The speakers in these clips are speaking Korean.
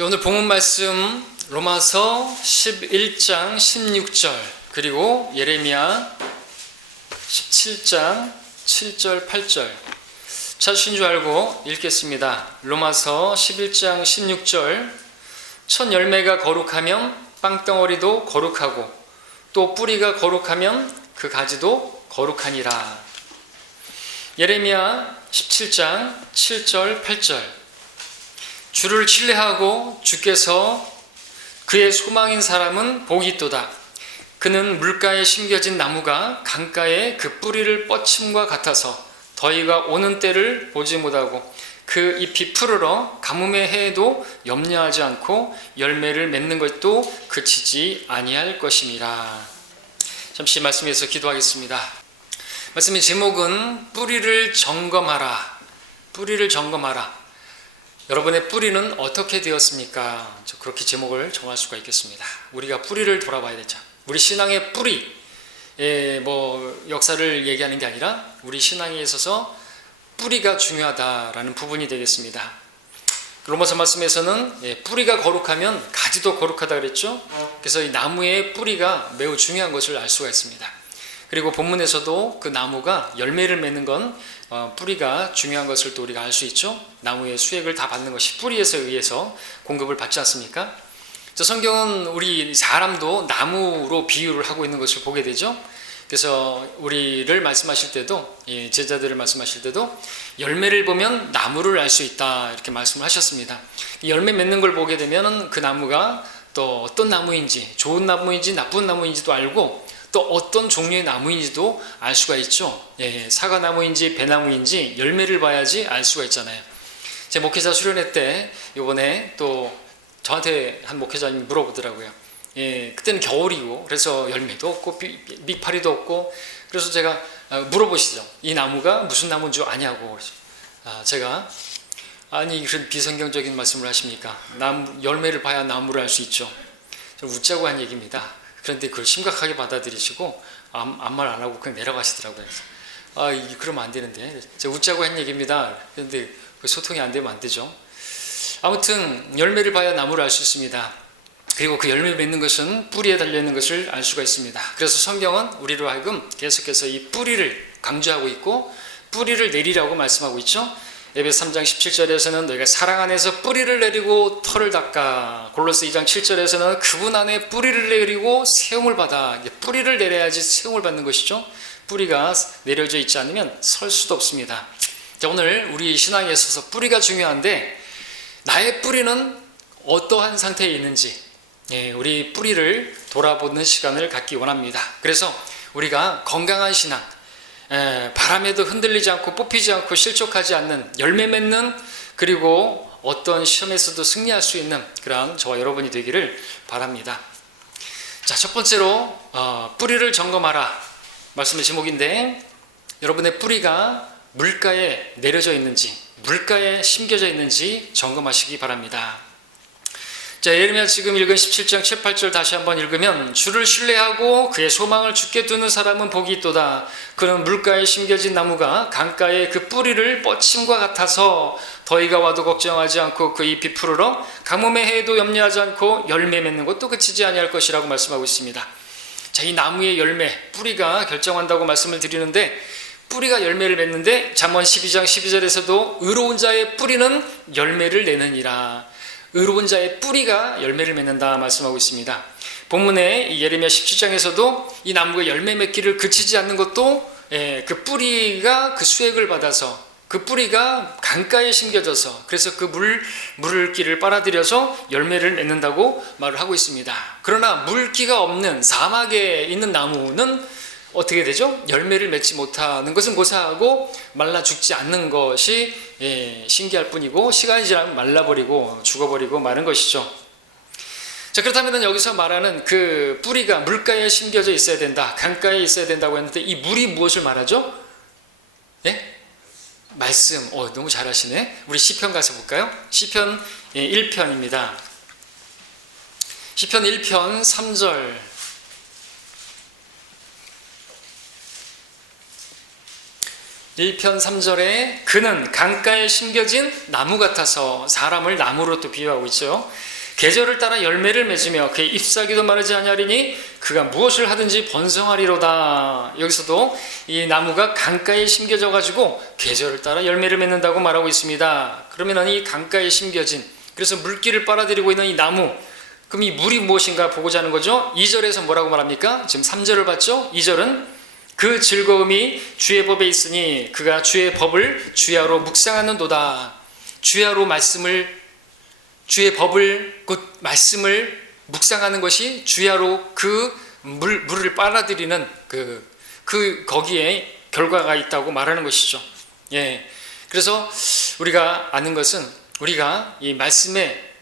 오늘 본문 말씀 로마서 11장 16절 그리고 예레미야 17장 7절 8절 찾으신 줄 알고 읽겠습니다. 로마서 11장 16절 첫 열매가 거룩하면 빵덩어리도 거룩하고 또 뿌리가 거룩하면 그 가지도 거룩하니라. 예레미야 17장 7절 8절 주를 신뢰하고 주께서 그의 소망인 사람은 복이 있도다. 그는 물가에 심겨진 나무가 강가에 그 뿌리를 뻗침과 같아서 더위가 오는 때를 보지 못하고 그 잎이 푸르러 가뭄의 해에도 염려하지 않고 열매를 맺는 것도 그치지 아니할 것임이라. 잠시 말씀에서 기도하겠습니다. 말씀의 제목은 뿌리를 점검하라. 뿌리를 점검하라. 여러분의 뿌리는 어떻게 되었습니까? 그렇게 제목을 정할 수가 있겠습니다. 우리가 뿌리를 돌아봐야 되죠. 우리 신앙의 뿌리, 역사를 얘기하는 게 아니라 우리 신앙에 있어서 뿌리가 중요하다라는 부분이 되겠습니다. 로마서 말씀에서는 뿌리가 거룩하면 가지도 거룩하다 그랬죠. 그래서 이 나무의 뿌리가 매우 중요한 것을 알 수가 있습니다. 그리고 본문에서도 그 나무가 열매를 맺는 건 뿌리가 중요한 것을 또 우리가 알 수 있죠. 나무의 수액을 다 받는 것이 뿌리에서 의해서 공급을 받지 않습니까? 성경은 우리 사람도 나무로 비유를 하고 있는 것을 보게 되죠. 그래서 우리를 말씀하실 때도, 제자들을 말씀하실 때도 열매를 보면 나무를 알 수 있다 이렇게 말씀을 하셨습니다. 열매 맺는 걸 보게 되면 그 나무가 또 어떤 나무인지, 좋은 나무인지 나쁜 나무인지도 알고 또 어떤 종류의 나무인지도 알 수가 있죠. 사과나무인지 배나무인지 열매를 봐야지 알 수가 있잖아요. 제 목회자 수련회 때 이번에 또 저한테 한 목회자님이 물어보더라고요. 그때는 겨울이고 그래서 열매도 없고 밑파리도 없고 그래서 제가 물어보시죠. 이 나무가 무슨 나무인 줄 아냐고. 제가 아니 그런 비성경적인 말씀을 하십니까? 열매를 봐야 나무를 알 수 있죠. 좀 웃자고 한 얘기입니다. 그런데 그걸 심각하게 받아들이시고 아무 말 안 하고 그냥 내려가시더라고요. 이게 그러면 안 되는데 제가 웃자고 한 얘기입니다. 그런데 소통이 안 되면 안 되죠. 아무튼 열매를 봐야 나무를 알 수 있습니다. 그리고 그 열매 맺는 것은 뿌리에 달려있는 것을 알 수가 있습니다. 그래서 성경은 우리로 하여금 계속해서 이 뿌리를 강조하고 있고 뿌리를 내리라고 말씀하고 있죠. 에베소 3장 17절에서는 너희가 사랑 안에서 뿌리를 내리고 털을 닦아. 골로새 2장 7절에서는 그분 안에 뿌리를 내리고 세움을 받아. 뿌리를 내려야지 세움을 받는 것이죠. 뿌리가 내려져 있지 않으면 설 수도 없습니다. 자, 오늘 우리 신앙에 있어서 뿌리가 중요한데 나의 뿌리는 어떠한 상태에 있는지 우리 뿌리를 돌아보는 시간을 갖기 원합니다. 그래서 우리가 건강한 신앙, 바람에도 흔들리지 않고 뽑히지 않고 실족하지 않는 열매 맺는 그리고 어떤 시험에서도 승리할 수 있는 그런 저와 여러분이 되기를 바랍니다. 자, 첫 번째로 뿌리를 점검하라 말씀의 제목인데 여러분의 뿌리가 물가에 내려져 있는지 물가에 심겨져 있는지 점검하시기 바랍니다. 자, 예레미야 지금 읽은 17장 7, 8절 다시 한번 읽으면 주를 신뢰하고 그의 소망을 주께 두는 사람은 복이 있도다. 그는 물가에 심겨진 나무가 강가에 그 뿌리를 뻗침과 같아서 더위가 와도 걱정하지 않고 그 잎이 푸르러 가뭄의 해에도 염려하지 않고 열매 맺는 것도 그치지 아니할 것이라고 말씀하고 있습니다. 자, 이 나무의 열매, 뿌리가 결정한다고 말씀을 드리는데 뿌리가 열매를 맺는데 잠언 12장 12절에서도 의로운 자의 뿌리는 열매를 내느니라. 의로운 자의 뿌리가 열매를 맺는다 말씀하고 있습니다. 본문에 예레미야 17장에서도 이 나무가 열매 맺기를 그치지 않는 것도 그 뿌리가 그 수액을 받아서 그 뿌리가 강가에 심겨져서 그래서 그 물기를 빨아들여서 열매를 맺는다고 말을 하고 있습니다. 그러나 물기가 없는 사막에 있는 나무는 어떻게 되죠? 열매를 맺지 못하는 것은 고사하고 말라 죽지 않는 것이 신기할 뿐이고 시간이 지나면 말라버리고 죽어버리고 마는 것이죠. 자, 그렇다면 여기서 말하는 그 뿌리가 물가에 심겨져 있어야 된다, 강가에 있어야 된다고 했는데 이 물이 무엇을 말하죠? 말씀. 너무 잘하시네. 우리 시편 가서 볼까요? 시편 1편입니다. 시편 1편 3절 1편 3절에 그는 강가에 심겨진 나무 같아서 사람을 나무로 또 비유하고 있죠. 계절을 따라 열매를 맺으며 그의 잎사귀도 마르지 아니하리니 그가 무엇을 하든지 번성하리로다. 여기서도 이 나무가 강가에 심겨져 가지고 계절을 따라 열매를 맺는다고 말하고 있습니다. 그러면 이 강가에 심겨진, 그래서 물기를 빨아들이고 있는 이 나무, 그럼 이 물이 무엇인가 보고자 하는 거죠. 2절에서 뭐라고 말합니까? 지금 3절을 봤죠. 2절은 그 즐거움이 주의 법에 있으니 그가 주의 법을 주야로 묵상하는도다. 주야로 주의 법을, 곧 말씀을 묵상하는 것이 주야로 그 물을 빨아들이는 거기에 결과가 있다고 말하는 것이죠. 예. 그래서 우리가 아는 것은 우리가 이 말씀에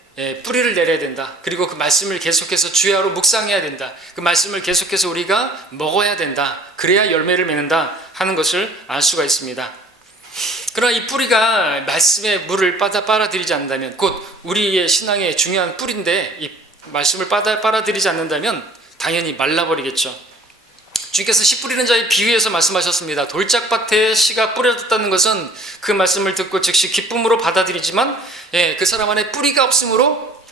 뿌리를 내려야 된다. 그리고 그 말씀을 계속해서 주야로 묵상해야 된다. 그 말씀을 계속해서 우리가 먹어야 된다. 그래야 열매를 맺는다 하는 것을 알 수가 있습니다. 그러나 이 뿌리가 말씀의 물을 빨아들이지 않는다면, 곧 우리의 신앙의 중요한 뿌리인데 이 말씀을 빨아들이지 않는다면 당연히 말라버리겠죠. 주께서 씨 뿌리는 자의 비유에서 말씀하셨습니다. 돌짝밭에 씨가 뿌려졌다는 것은 그 말씀을 듣고 즉시 기쁨으로 받아들이지만 그 사람 안에 뿌리가 없으므로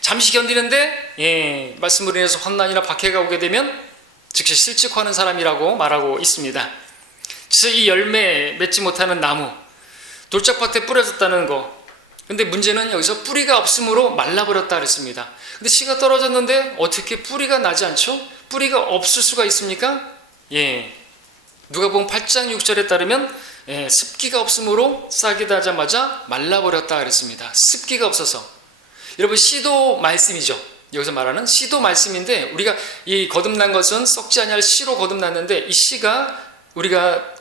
잠시 견디는데 말씀으로 인해서 환난이나 박해가 오게 되면 즉시 실직하는 사람이라고 말하고 있습니다. 그래서 이 열매 맺지 못하는 나무, 돌짝밭에 뿌려졌다는 거. 근데 문제는 여기서 뿌리가 없으므로 말라버렸다 그랬습니다. 근데 씨가 떨어졌는데 어떻게 뿌리가 나지 않죠? 뿌리가 없을 수가 있습니까? 누가복음 8장 6절에 따르면 습기가 없으므로 싹이 나자마자 말라버렸다 그랬습니다. 습기가 없어서. 여러분, 씨도 말씀이죠. 여기서 말하는 씨도 말씀인데 우리가 이 거듭난 것은 썩지 아니할 씨로 거듭났는데 이 씨가 우리가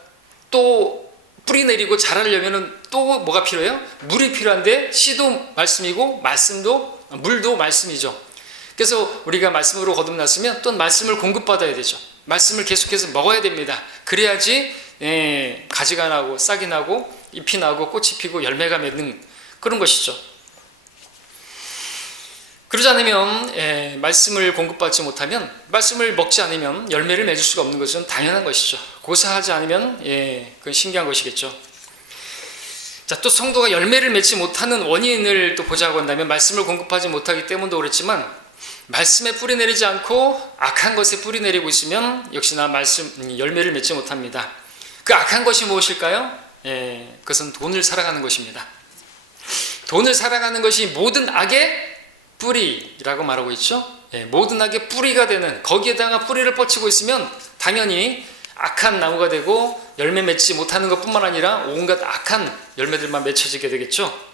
또 뿌리 내리고 자라려면 또 뭐가 필요해요? 물이 필요한데 씨도 말씀이고 물도 말씀이죠. 그래서 우리가 말씀으로 거듭났으면 또 말씀을 공급받아야 되죠. 말씀을 계속해서 먹어야 됩니다. 그래야지 가지가 나고 싹이 나고 잎이 나고 꽃이 피고 열매가 맺는 그런 것이죠. 그러지 않으면 말씀을 공급받지 못하면, 말씀을 먹지 않으면 열매를 맺을 수가 없는 것은 당연한 것이죠. 고사하지 않으면 그건 신기한 것이겠죠. 자, 또 성도가 열매를 맺지 못하는 원인을 또 보자고 한다면 말씀을 공급하지 못하기 때문도 그렇지만 말씀에 뿌리 내리지 않고 악한 것에 뿌리 내리고 있으면 역시나 열매를 맺지 못합니다. 그 악한 것이 무엇일까요? 그것은 돈을 사랑하는 것입니다. 돈을 사랑하는 것이 모든 악의 뿌리라고 말하고 있죠. 모든 악의 뿌리가 되는, 거기에다가 뿌리를 뻗치고 있으면 당연히 악한 나무가 되고 열매 맺지 못하는 것뿐만 아니라 온갖 악한 열매들만 맺혀지게 되겠죠.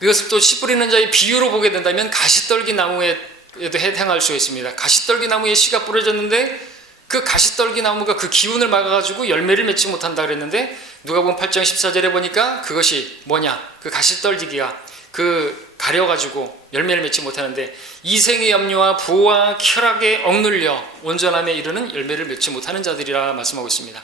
이것을 또 씨 뿌리는 자의 비유로 보게 된다면 가시떨기 나무에도 해당할 수 있습니다. 가시떨기 나무에 씨가 뿌려졌는데 그 가시떨기 나무가 그 기운을 막아가지고 열매를 맺지 못한다 그랬는데 누가복음 8장 14절에 보니까 그것이 뭐냐, 그 가시떨기가 가려가지고 열매를 맺지 못하는데 이생의 염려와 부와 쾌락에 억눌려 온전함에 이르는 열매를 맺지 못하는 자들이라 말씀하고 있습니다.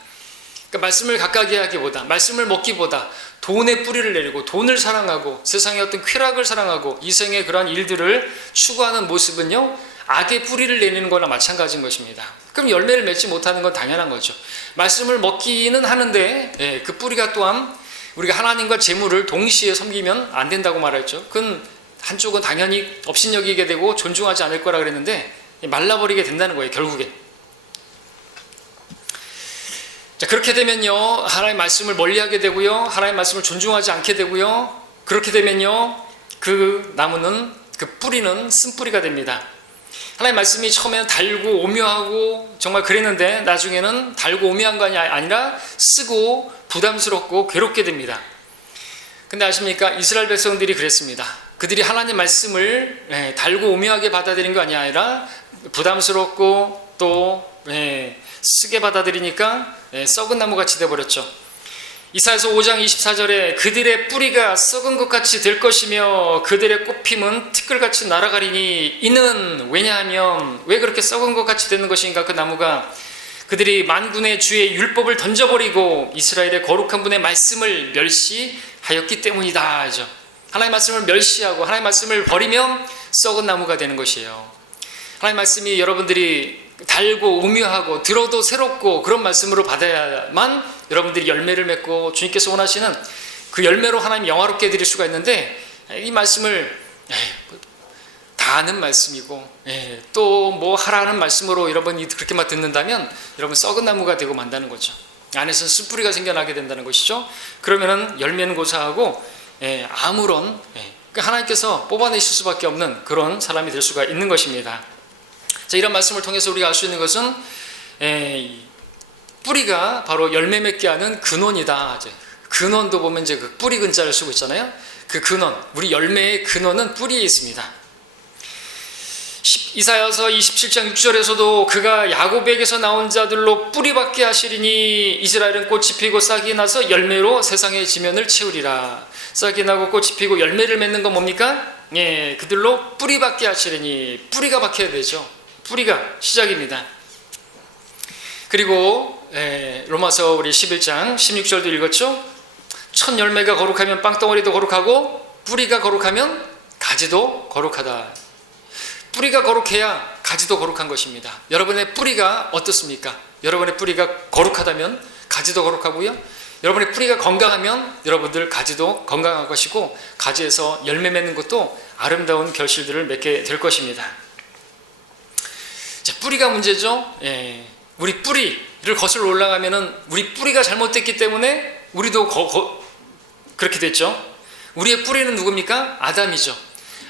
그러니까 말씀을 가까이 하기보다, 말씀을 먹기보다 돈에 뿌리를 내리고 돈을 사랑하고 세상의 어떤 쾌락을 사랑하고 이생의 그러한 일들을 추구하는 모습은요, 악의 뿌리를 내리는 거나 마찬가지인 것입니다. 그럼 열매를 맺지 못하는 건 당연한 거죠. 말씀을 먹기는 하는데 그 뿌리가 또한 우리가 하나님과 재물을 동시에 섬기면 안 된다고 말했죠. 그건 한쪽은 당연히 업신여기게 되고 존중하지 않을 거라 그랬는데 말라버리게 된다는 거예요, 결국엔. 자, 그렇게 되면요, 하나님의 말씀을 멀리하게 되고요, 하나님의 말씀을 존중하지 않게 되고요, 그렇게 되면요, 그 나무는, 그 뿌리는 쓴뿌리가 됩니다. 하나님의 말씀이 처음에는 달고 오묘하고 정말 그랬는데 나중에는 달고 오묘한 거 아니라 쓰고 부담스럽고 괴롭게 됩니다. 근데 아십니까? 이스라엘 백성들이 그랬습니다. 그들이 하나님 말씀을 달고 오묘하게 받아들인 거 아니라 부담스럽고 또 쓰게 받아들이니까 썩은 나무같이 되어버렸죠. 이사야서 5장 24절에 그들의 뿌리가 썩은 것 같이 될 것이며 그들의 꽃핌은 티끌같이 날아가리니, 이는 왜냐하면 왜 그렇게 썩은 것 같이 되는 것인가? 그 나무가 그들이 만군의 주의 율법을 던져버리고 이스라엘의 거룩한 분의 말씀을 멸시하였기 때문이다 하죠. 하나님의 말씀을 멸시하고 하나님의 말씀을 버리면 썩은 나무가 되는 것이에요. 하나님의 말씀이 여러분들이 달고 오묘하고 들어도 새롭고 그런 말씀으로 받아야만 여러분들이 열매를 맺고 주님께서 원하시는 그 열매로 하나님 영화롭게 해드릴 수가 있는데, 이 말씀을 다 아는 말씀이고 또 뭐 하라는 말씀으로 여러분이 그렇게만 듣는다면 여러분 썩은 나무가 되고 만다는 거죠. 안에서는 숯뿌리가 생겨나게 된다는 것이죠. 그러면은 열매는 고사하고 아무런 하나님께서 뽑아내실 수밖에 없는 그런 사람이 될 수가 있는 것입니다. 자, 이런 말씀을 통해서 우리가 알 수 있는 것은 뿌리가 바로 열매 맺게 하는 근원이다. 근원도 보면 이제 그 뿌리 근자를 쓰고 있잖아요. 그 근원, 우리 열매의 근원은 뿌리에 있습니다. 이사야서 27장 6절에서도 그가 야곱에게서 나온 자들로 뿌리밖에 하시리니 이스라엘은 꽃이 피고 싹이 나서 열매로 세상의 지면을 채우리라. 싹이 나고 꽃이 피고 열매를 맺는 건 뭡니까? 그들로 뿌리밖에 하시리니, 뿌리가 박혀야 되죠. 뿌리가 시작입니다. 그리고 로마서 우리 11장 16절도 읽었죠. 첫 열매가 거룩하면 빵덩어리도 거룩하고 뿌리가 거룩하면 가지도 거룩하다. 뿌리가 거룩해야 가지도 거룩한 것입니다. 여러분의 뿌리가 어떻습니까? 여러분의 뿌리가 거룩하다면 가지도 거룩하고요. 여러분의 뿌리가 건강하면 여러분들 가지도 건강할 것이고, 가지에서 열매 맺는 것도 아름다운 결실들을 맺게 될 것입니다. 자, 뿌리가 문제죠. 우리 뿌리를 거슬러 올라가면은 우리 뿌리가 잘못됐기 때문에 우리도 그렇게 됐죠. 우리의 뿌리는 누굽니까? 아담이죠.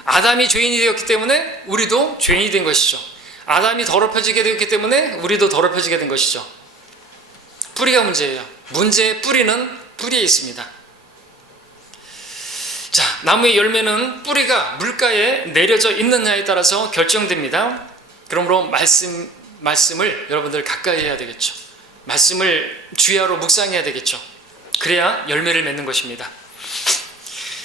아담이 죄인이 되었기 때문에 우리도 죄인이 된 것이죠. 아담이 더럽혀지게 되었기 때문에 우리도 더럽혀지게 된 것이죠. 뿌리가 문제예요. 문제의 뿌리는 뿌리에 있습니다. 자, 나무의 열매는 뿌리가 물가에 내려져 있느냐에 따라서 결정됩니다. 그러므로 말씀을 여러분들 가까이 해야 되겠죠. 말씀을 주야로 묵상해야 되겠죠. 그래야 열매를 맺는 것입니다.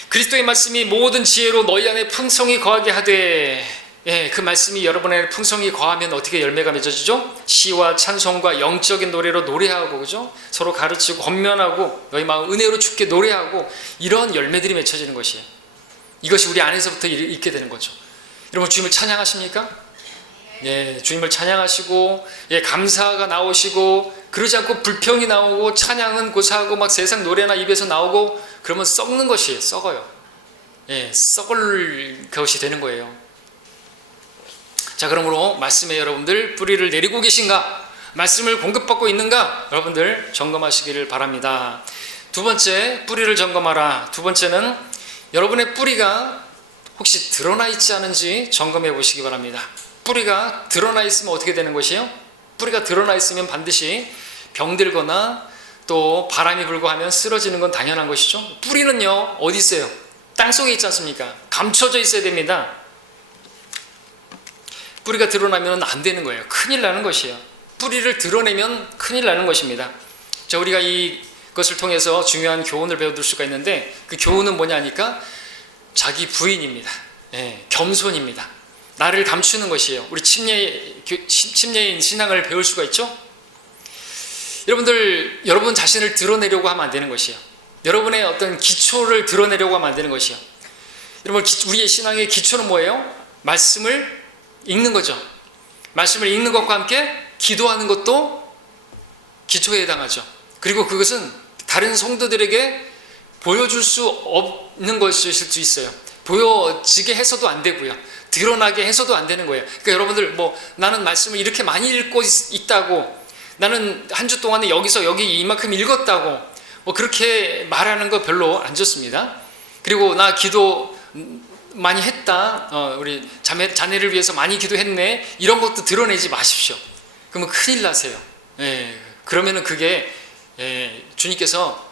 그리스도의 말씀이 모든 지혜로 너희 안에 풍성히 거하게 하되, 그 말씀이 여러분 안에 풍성히 거하면 어떻게 열매가 맺어지죠? 시와 찬송과 영적인 노래로 노래하고, 그죠? 서로 가르치고 권면하고 너희 마음 은혜로 주께 노래하고, 이런 열매들이 맺혀지는 것이에요. 이것이 우리 안에서부터 있게 되는 거죠. 여러분 주님을 찬양하십니까? 주님을 찬양하시고 감사가 나오시고, 그러지 않고 불평이 나오고 찬양은 고사하고 막 세상 노래나 입에서 나오고, 그러면 썩는 것이에요. 썩어요. 썩을 것이 되는 거예요. 자, 그러므로 말씀에 여러분들 뿌리를 내리고 계신가? 말씀을 공급받고 있는가? 여러분들 점검하시기를 바랍니다. 두 번째, 뿌리를 점검하라. 두 번째는 여러분의 뿌리가 혹시 드러나 있지 않은지 점검해 보시기 바랍니다. 뿌리가 드러나 있으면 어떻게 되는 것이에요? 뿌리가 드러나 있으면 반드시 병들거나 또 바람이 불고 하면 쓰러지는 건 당연한 것이죠. 뿌리는요, 어디 있어요? 땅속에 있지 않습니까? 감춰져 있어야 됩니다. 뿌리가 드러나면 안 되는 거예요. 큰일 나는 것이에요. 뿌리를 드러내면 큰일 나는 것입니다. 자, 우리가 이것을 통해서 중요한 교훈을 배워둘 수가 있는데, 그 교훈은 뭐냐니까 자기 부인입니다. 겸손입니다. 나를 감추는 것이에요. 우리 침례인 신앙을 배울 수가 있죠. 여러분 자신을 드러내려고 하면 안 되는 것이에요. 여러분의 어떤 기초를 드러내려고 하면 안 되는 것이에요. 여러분, 우리의 신앙의 기초는 뭐예요? 말씀을 읽는 거죠. 말씀을 읽는 것과 함께 기도하는 것도 기초에 해당하죠. 그리고 그것은 다른 성도들에게 보여줄 수 없는 것일 수 있어요. 보여지게 해서도 안 되고요. 드러나게 해서도 안 되는 거예요. 그러니까 여러분들 나는 말씀을 이렇게 많이 읽고 있다고, 나는 한 주 동안에 여기서 여기 이만큼 읽었다고 그렇게 말하는 거 별로 안 좋습니다. 그리고 나 기도 많이 했다, 우리 자네를 위해서 많이 기도했네, 이런 것도 드러내지 마십시오. 그러면 큰일 나세요. 그러면은 그게 주님께서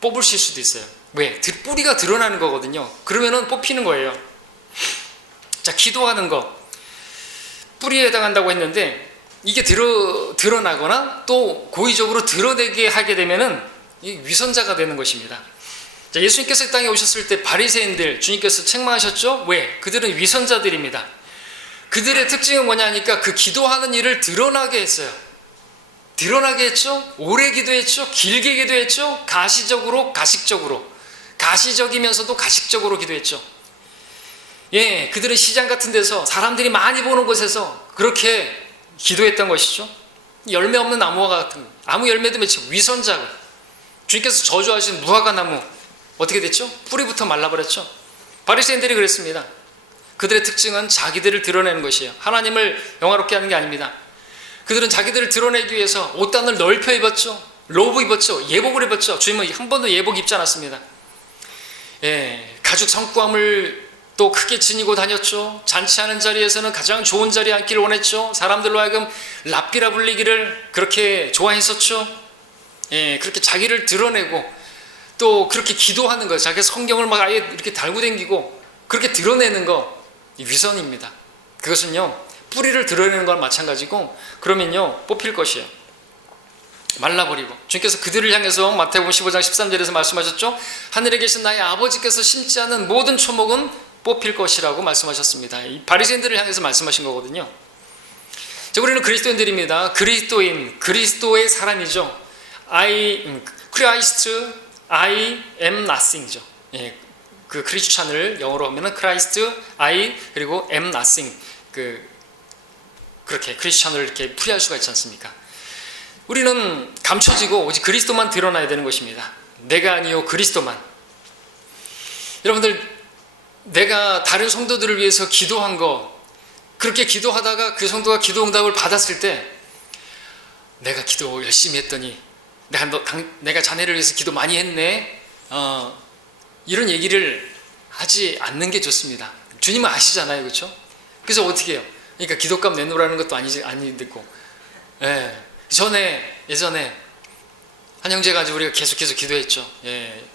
뽑으실 수도 있어요. 왜? 뿌리가 드러나는 거거든요. 그러면은 뽑히는 거예요. 자, 기도하는 거 뿌리에 해당한다고 했는데, 이게 드러나거나 또 고의적으로 드러내게 하게 되면은 위선자가 되는 것입니다. 자, 예수님께서 이 땅에 오셨을 때 바리새인들 주님께서 책망하셨죠? 왜? 그들은 위선자들입니다. 그들의 특징은 뭐냐니까 그 기도하는 일을 드러나게 했어요. 드러나게 했죠? 오래 기도했죠? 길게 기도했죠? 가시적으로, 가식적으로, 가시적이면서도 가식적으로 기도했죠. 그들은 시장 같은 데서 사람들이 많이 보는 곳에서 그렇게 기도했던 것이죠. 열매 없는 나무와 같은, 아무 열매도 맺지 위선자고, 주님께서 저주하신 무화과 나무 어떻게 됐죠? 뿌리부터 말라버렸죠. 바리새인들이 그랬습니다. 그들의 특징은 자기들을 드러내는 것이에요. 하나님을 영화롭게 하는 게 아닙니다. 그들은 자기들을 드러내기 위해서 옷단을 넓혀 입었죠. 로브 입었죠. 예복을 입었죠. 주님은 한 번도 예복 입지 않았습니다. 가죽 성구함을 또 크게 지니고 다녔죠. 잔치하는 자리에서는 가장 좋은 자리에 앉기를 원했죠. 사람들로 하여금 랍비라 불리기를 그렇게 좋아했었죠. 그렇게 자기를 드러내고 또 그렇게 기도하는 거, 자기 성경을 막 아예 이렇게 달고 다니고 그렇게 드러내는 거, 위선입니다. 그것은요, 뿌리를 드러내는 거랑 마찬가지고, 그러면요 뽑힐 것이에요. 말라버리고. 주님께서 그들을 향해서 마태복음 15장 13절에서 말씀하셨죠. 하늘에 계신 나의 아버지께서 심지 않은 모든 초목은 뽑힐 것이라고 말씀하셨습니다. 이 바리새인들을 향해서 말씀하신 거거든요. 우리는 그리스도인들입니다. 그리스도인, 그리스도의 사람이죠. Christ, I am nothing죠. 그 크리스찬을 영어로 하면은 Christ, I 그리고 am nothing, 그렇게 크리스찬을 이렇게 풀이할 수가 있지 않습니까? 우리는 감춰지고 오직 그리스도만 드러나야 되는 것입니다. 내가 아니요 그리스도만. 여러분들, 내가 다른 성도들을 위해서 기도한 거, 그렇게 기도하다가 그 성도가 기도 응답을 받았을 때 내가 기도 열심히 했더니 내가 자네를 위해서 기도 많이 했네, 이런 얘기를 하지 않는 게 좋습니다. 주님은 아시잖아요, 그렇죠? 그래서 어떻게 해요? 그러니까 기도값 내놓으라는 것도 아니고, 예전에 한 형제가 우리가 계속해서 기도했죠.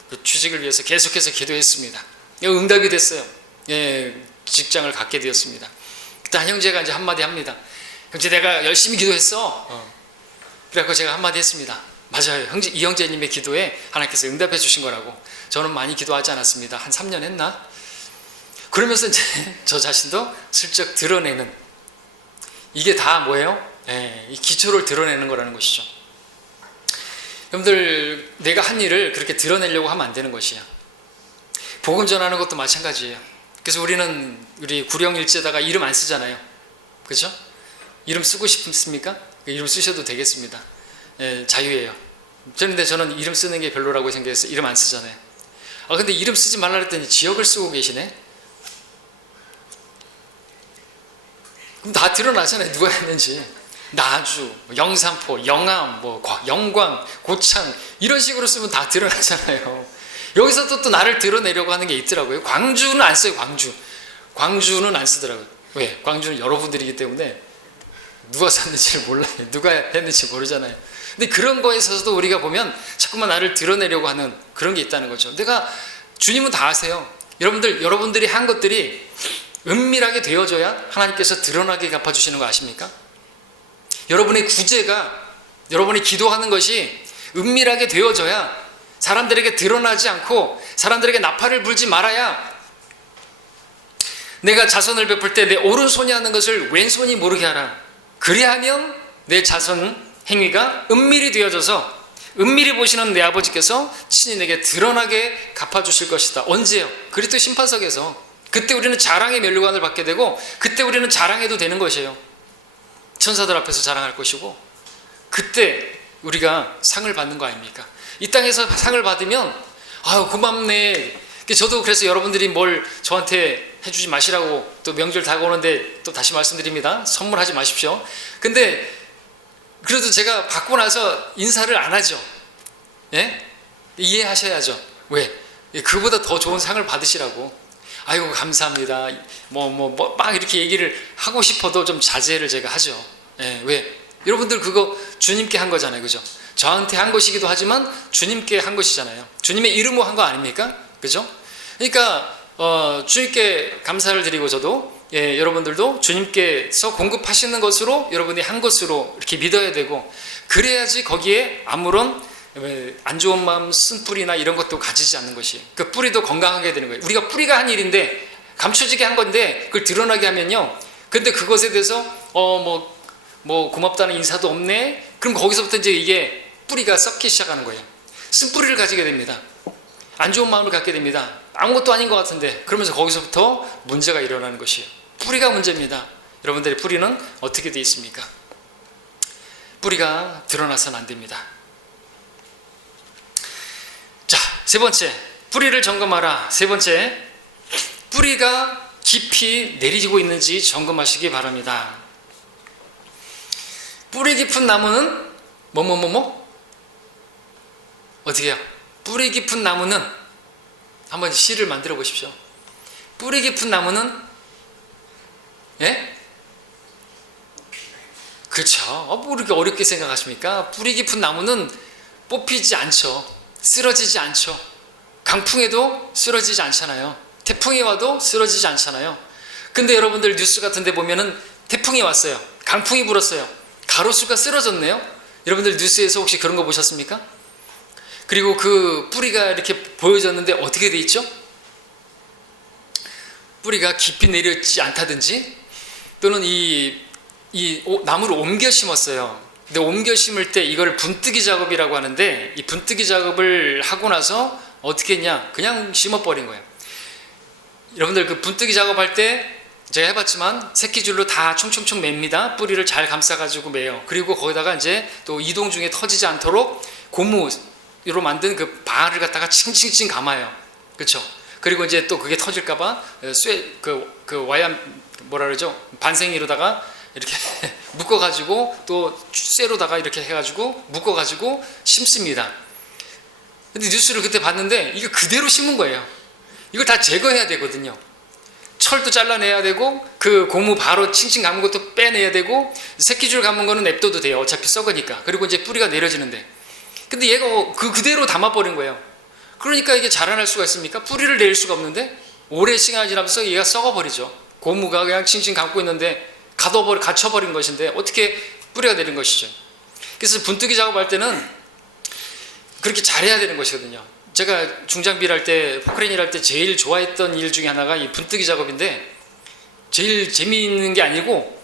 그 취직을 위해서 계속해서 기도했습니다. 응답이 됐어요. 직장을 갖게 되었습니다. 그때 한 형제가 이제 한마디 합니다. 형제, 내가 열심히 기도했어. 그래서 제가 한마디 했습니다. 맞아요. 이 형제님의 기도에 하나님께서 응답해 주신 거라고. 저는 많이 기도하지 않았습니다. 한 3년 했나? 그러면서 이제 저 자신도 슬쩍 드러내는, 이게 다 뭐예요? 이 기초를 드러내는 거라는 것이죠. 여러분들, 내가 한 일을 그렇게 드러내려고 하면 안 되는 것이에요. 복음 전하는 것도 마찬가지예요. 그래서 우리 구령 일제다가 이름 안 쓰잖아요. 그렇죠? 이름 쓰고 싶습니까? 이름 쓰셔도 되겠습니다. 자유예요. 그런데 저는 이름 쓰는 게 별로라고 생각해서 이름 안 쓰잖아요. 근데 이름 쓰지 말라 그랬더니 지역을 쓰고 계시네? 그럼 다 드러나잖아요. 누가 했는지. 나주, 영산포, 영암, 영광, 고창, 이런 식으로 쓰면 다 드러나잖아요. 여기서 또 나를 드러내려고 하는 게 있더라고요. 광주는 안 써요. 광주는 안 쓰더라고요. 왜? 광주는 여러분들이기 때문에 누가 썼는지를 몰라요. 누가 했는지 모르잖아요. 근데 그런 거에 있어서도 우리가 보면 자꾸만 나를 드러내려고 하는 그런 게 있다는 거죠. 주님은 다 아세요. 여러분들이 한 것들이 은밀하게 되어져야 하나님께서 드러나게 갚아주시는 거 아십니까? 여러분의 구제가, 여러분이 기도하는 것이 은밀하게 되어져야, 사람들에게 드러나지 않고 사람들에게 나팔을 불지 말아야, 내가 자선을 베풀 때 내 오른손이 하는 것을 왼손이 모르게 하라. 그리하면 내 자선 행위가 은밀히 되어져서 은밀히 보시는 내 아버지께서 친히 내게 드러나게 갚아주실 것이다. 언제요? 그리스도 심판석에서. 그때 우리는 자랑의 면류관을 받게 되고, 그때 우리는 자랑해도 되는 것이에요. 천사들 앞에서 자랑할 것이고, 그때 우리가 상을 받는 거 아닙니까? 이 땅에서 상을 받으면 아유 고맙네. 저도 그래서 여러분들이 뭘 저한테 해주지 마시라고, 또 명절 다가오는데 또 다시 말씀드립니다. 선물하지 마십시오. 근데 그래도 제가 받고 나서 인사를 안 하죠. 이해하셔야죠. 왜? 그보다 더 좋은 상을 받으시라고. 아이고 감사합니다. 막 이렇게 얘기를 하고 싶어도 좀 자제를 제가 하죠. 왜? 여러분들 그거 주님께 한 거잖아요. 그죠? 저한테 한 것이기도 하지만 주님께 한 것이잖아요. 주님의 이름으로 한 거 아닙니까? 그죠? 그러니까 주님께 감사를 드리고, 저도 여러분들도 주님께서 공급하시는 것으로, 여러분이 한 것으로 이렇게 믿어야 되고, 그래야지 거기에 아무런 안 좋은 마음, 쓴뿌리나 이런 것도 가지지 않는 것이에요. 그 뿌리도 건강하게 되는 거예요. 우리가 뿌리가 한 일인데, 감춰지게 한 건데 그걸 드러나게 하면요, 근데 그것에 대해서 고맙다는 인사도 없네. 그럼 거기서부터 이제 이게 뿌리가 썩기 시작하는 거예요. 쓴뿌리를 가지게 됩니다. 안 좋은 마음을 갖게 됩니다. 아무것도 아닌 것 같은데, 그러면서 거기서부터 문제가 일어나는 것이에요. 뿌리가 문제입니다. 여러분들의 뿌리는 어떻게 되어 있습니까? 뿌리가 드러나서는 안 됩니다. 자, 세 번째, 뿌리를 점검하라. 세 번째, 뿌리가 깊이 내리고 있는지 점검하시기 바랍니다. 뿌리 깊은 나무는 어떻게 해요? 뿌리 깊은 나무는 한번 시를 만들어 보십시오. 뿌리 깊은 나무는 그렇죠. 뭐 이렇게 어렵게 생각하십니까? 뿌리 깊은 나무는 뽑히지 않죠. 쓰러지지 않죠. 강풍에도 쓰러지지 않잖아요. 태풍이 와도 쓰러지지 않잖아요. 근데 여러분들 뉴스 같은 데 보면은 태풍이 왔어요. 강풍이 불었어요. 가로수가 쓰러졌네요. 여러분들 뉴스에서 혹시 그런 거 보셨습니까? 그리고 그 뿌리가 이렇게 보여졌는데 어떻게 돼 있죠? 뿌리가 깊이 내렸지 않다든지, 또는 이 나무를 옮겨 심었어요. 근데 옮겨 심을 때 이걸 분뜨기 작업이라고 하는데, 이 분뜨기 작업을 하고 나서 어떻게 했냐? 그냥 심어버린 거예요. 여러분들 그 분뜨기 작업할 때 제가 해봤지만 새끼줄로 다 총총총 맵니다. 뿌리를 잘 감싸가지고 매요. 그리고 거기다가 이제 또 이동 중에 터지지 않도록 고무로 만든 그 바를 갖다가 칭칭칭 감아요. 그렇죠? 그리고 이제 또 그게 터질까봐 그 와야 뭐라 그러죠? 반생이로다가 이렇게 묶어가지고 또 쇠로다가 이렇게 해가지고 묶어가지고 심습니다. 근데 뉴스를 그때 봤는데 이거 그대로 심은 거예요. 이걸 다 제거해야 되거든요. 철도 잘라내야 되고, 그 고무 바로 칭칭 감은 것도 빼내야 되고, 새끼줄 감은 거는 냅둬도 돼요. 어차피 썩으니까. 그리고 이제 뿌리가 내려지는데, 근데 얘가 그대로 담아버린 거예요. 그러니까 이게 자라날 수가 있습니까? 뿌리를 내릴 수가 없는데 오래 시간이 지나면서 얘가 썩어버리죠. 고무가 그냥 칭칭 감고 있는데 갇혀버린 것인데 어떻게 뿌리가 내린 것이죠. 그래서 분뜨기 작업할 때는 그렇게 잘해야 되는 것이거든요. 제가 중장비를 할 때, 포크레인 일 할 때 제일 좋아했던 일 중에 하나가 이 분뜨기 작업인데, 제일 재미있는 게 아니고,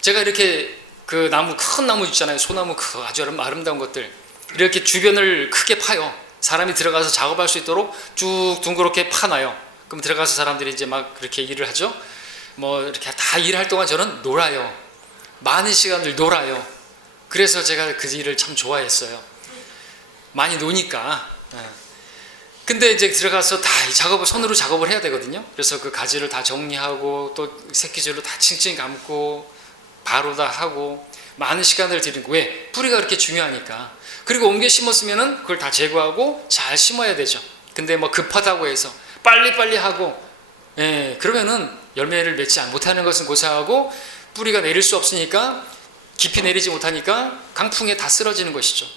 제가 이렇게 그 나무, 큰 나무 있잖아요. 소나무, 아주 아름다운 것들, 이렇게 주변을 크게 파요. 사람이 들어가서 작업할 수 있도록 쭉 둥그렇게 파놔요. 그럼 들어가서 사람들이 이제 막 그렇게 일을 하죠. 뭐 이렇게 다 일할 동안 저는 놀아요. 많은 시간을 놀아요. 그래서 제가 그 일을 참 좋아했어요. 많이 노니까. 근데 이제 들어가서 다 이 손으로 작업을 해야 되거든요. 그래서 그 가지를 다 정리하고, 또 새끼줄로 다 칭칭 감고, 바로 다 하고, 많은 시간을 들이고, 왜? 뿌리가 그렇게 중요하니까. 그리고 옮겨 심었으면은 그걸 다 제거하고 잘 심어야 되죠. 근데 뭐 급하다고 해서 빨리빨리 하고, 그러면은 열매를 맺지 못하는 것은 고사하고, 뿌리가 내릴 수 없으니까, 깊이 내리지 못하니까 강풍에 다 쓰러지는 것이죠.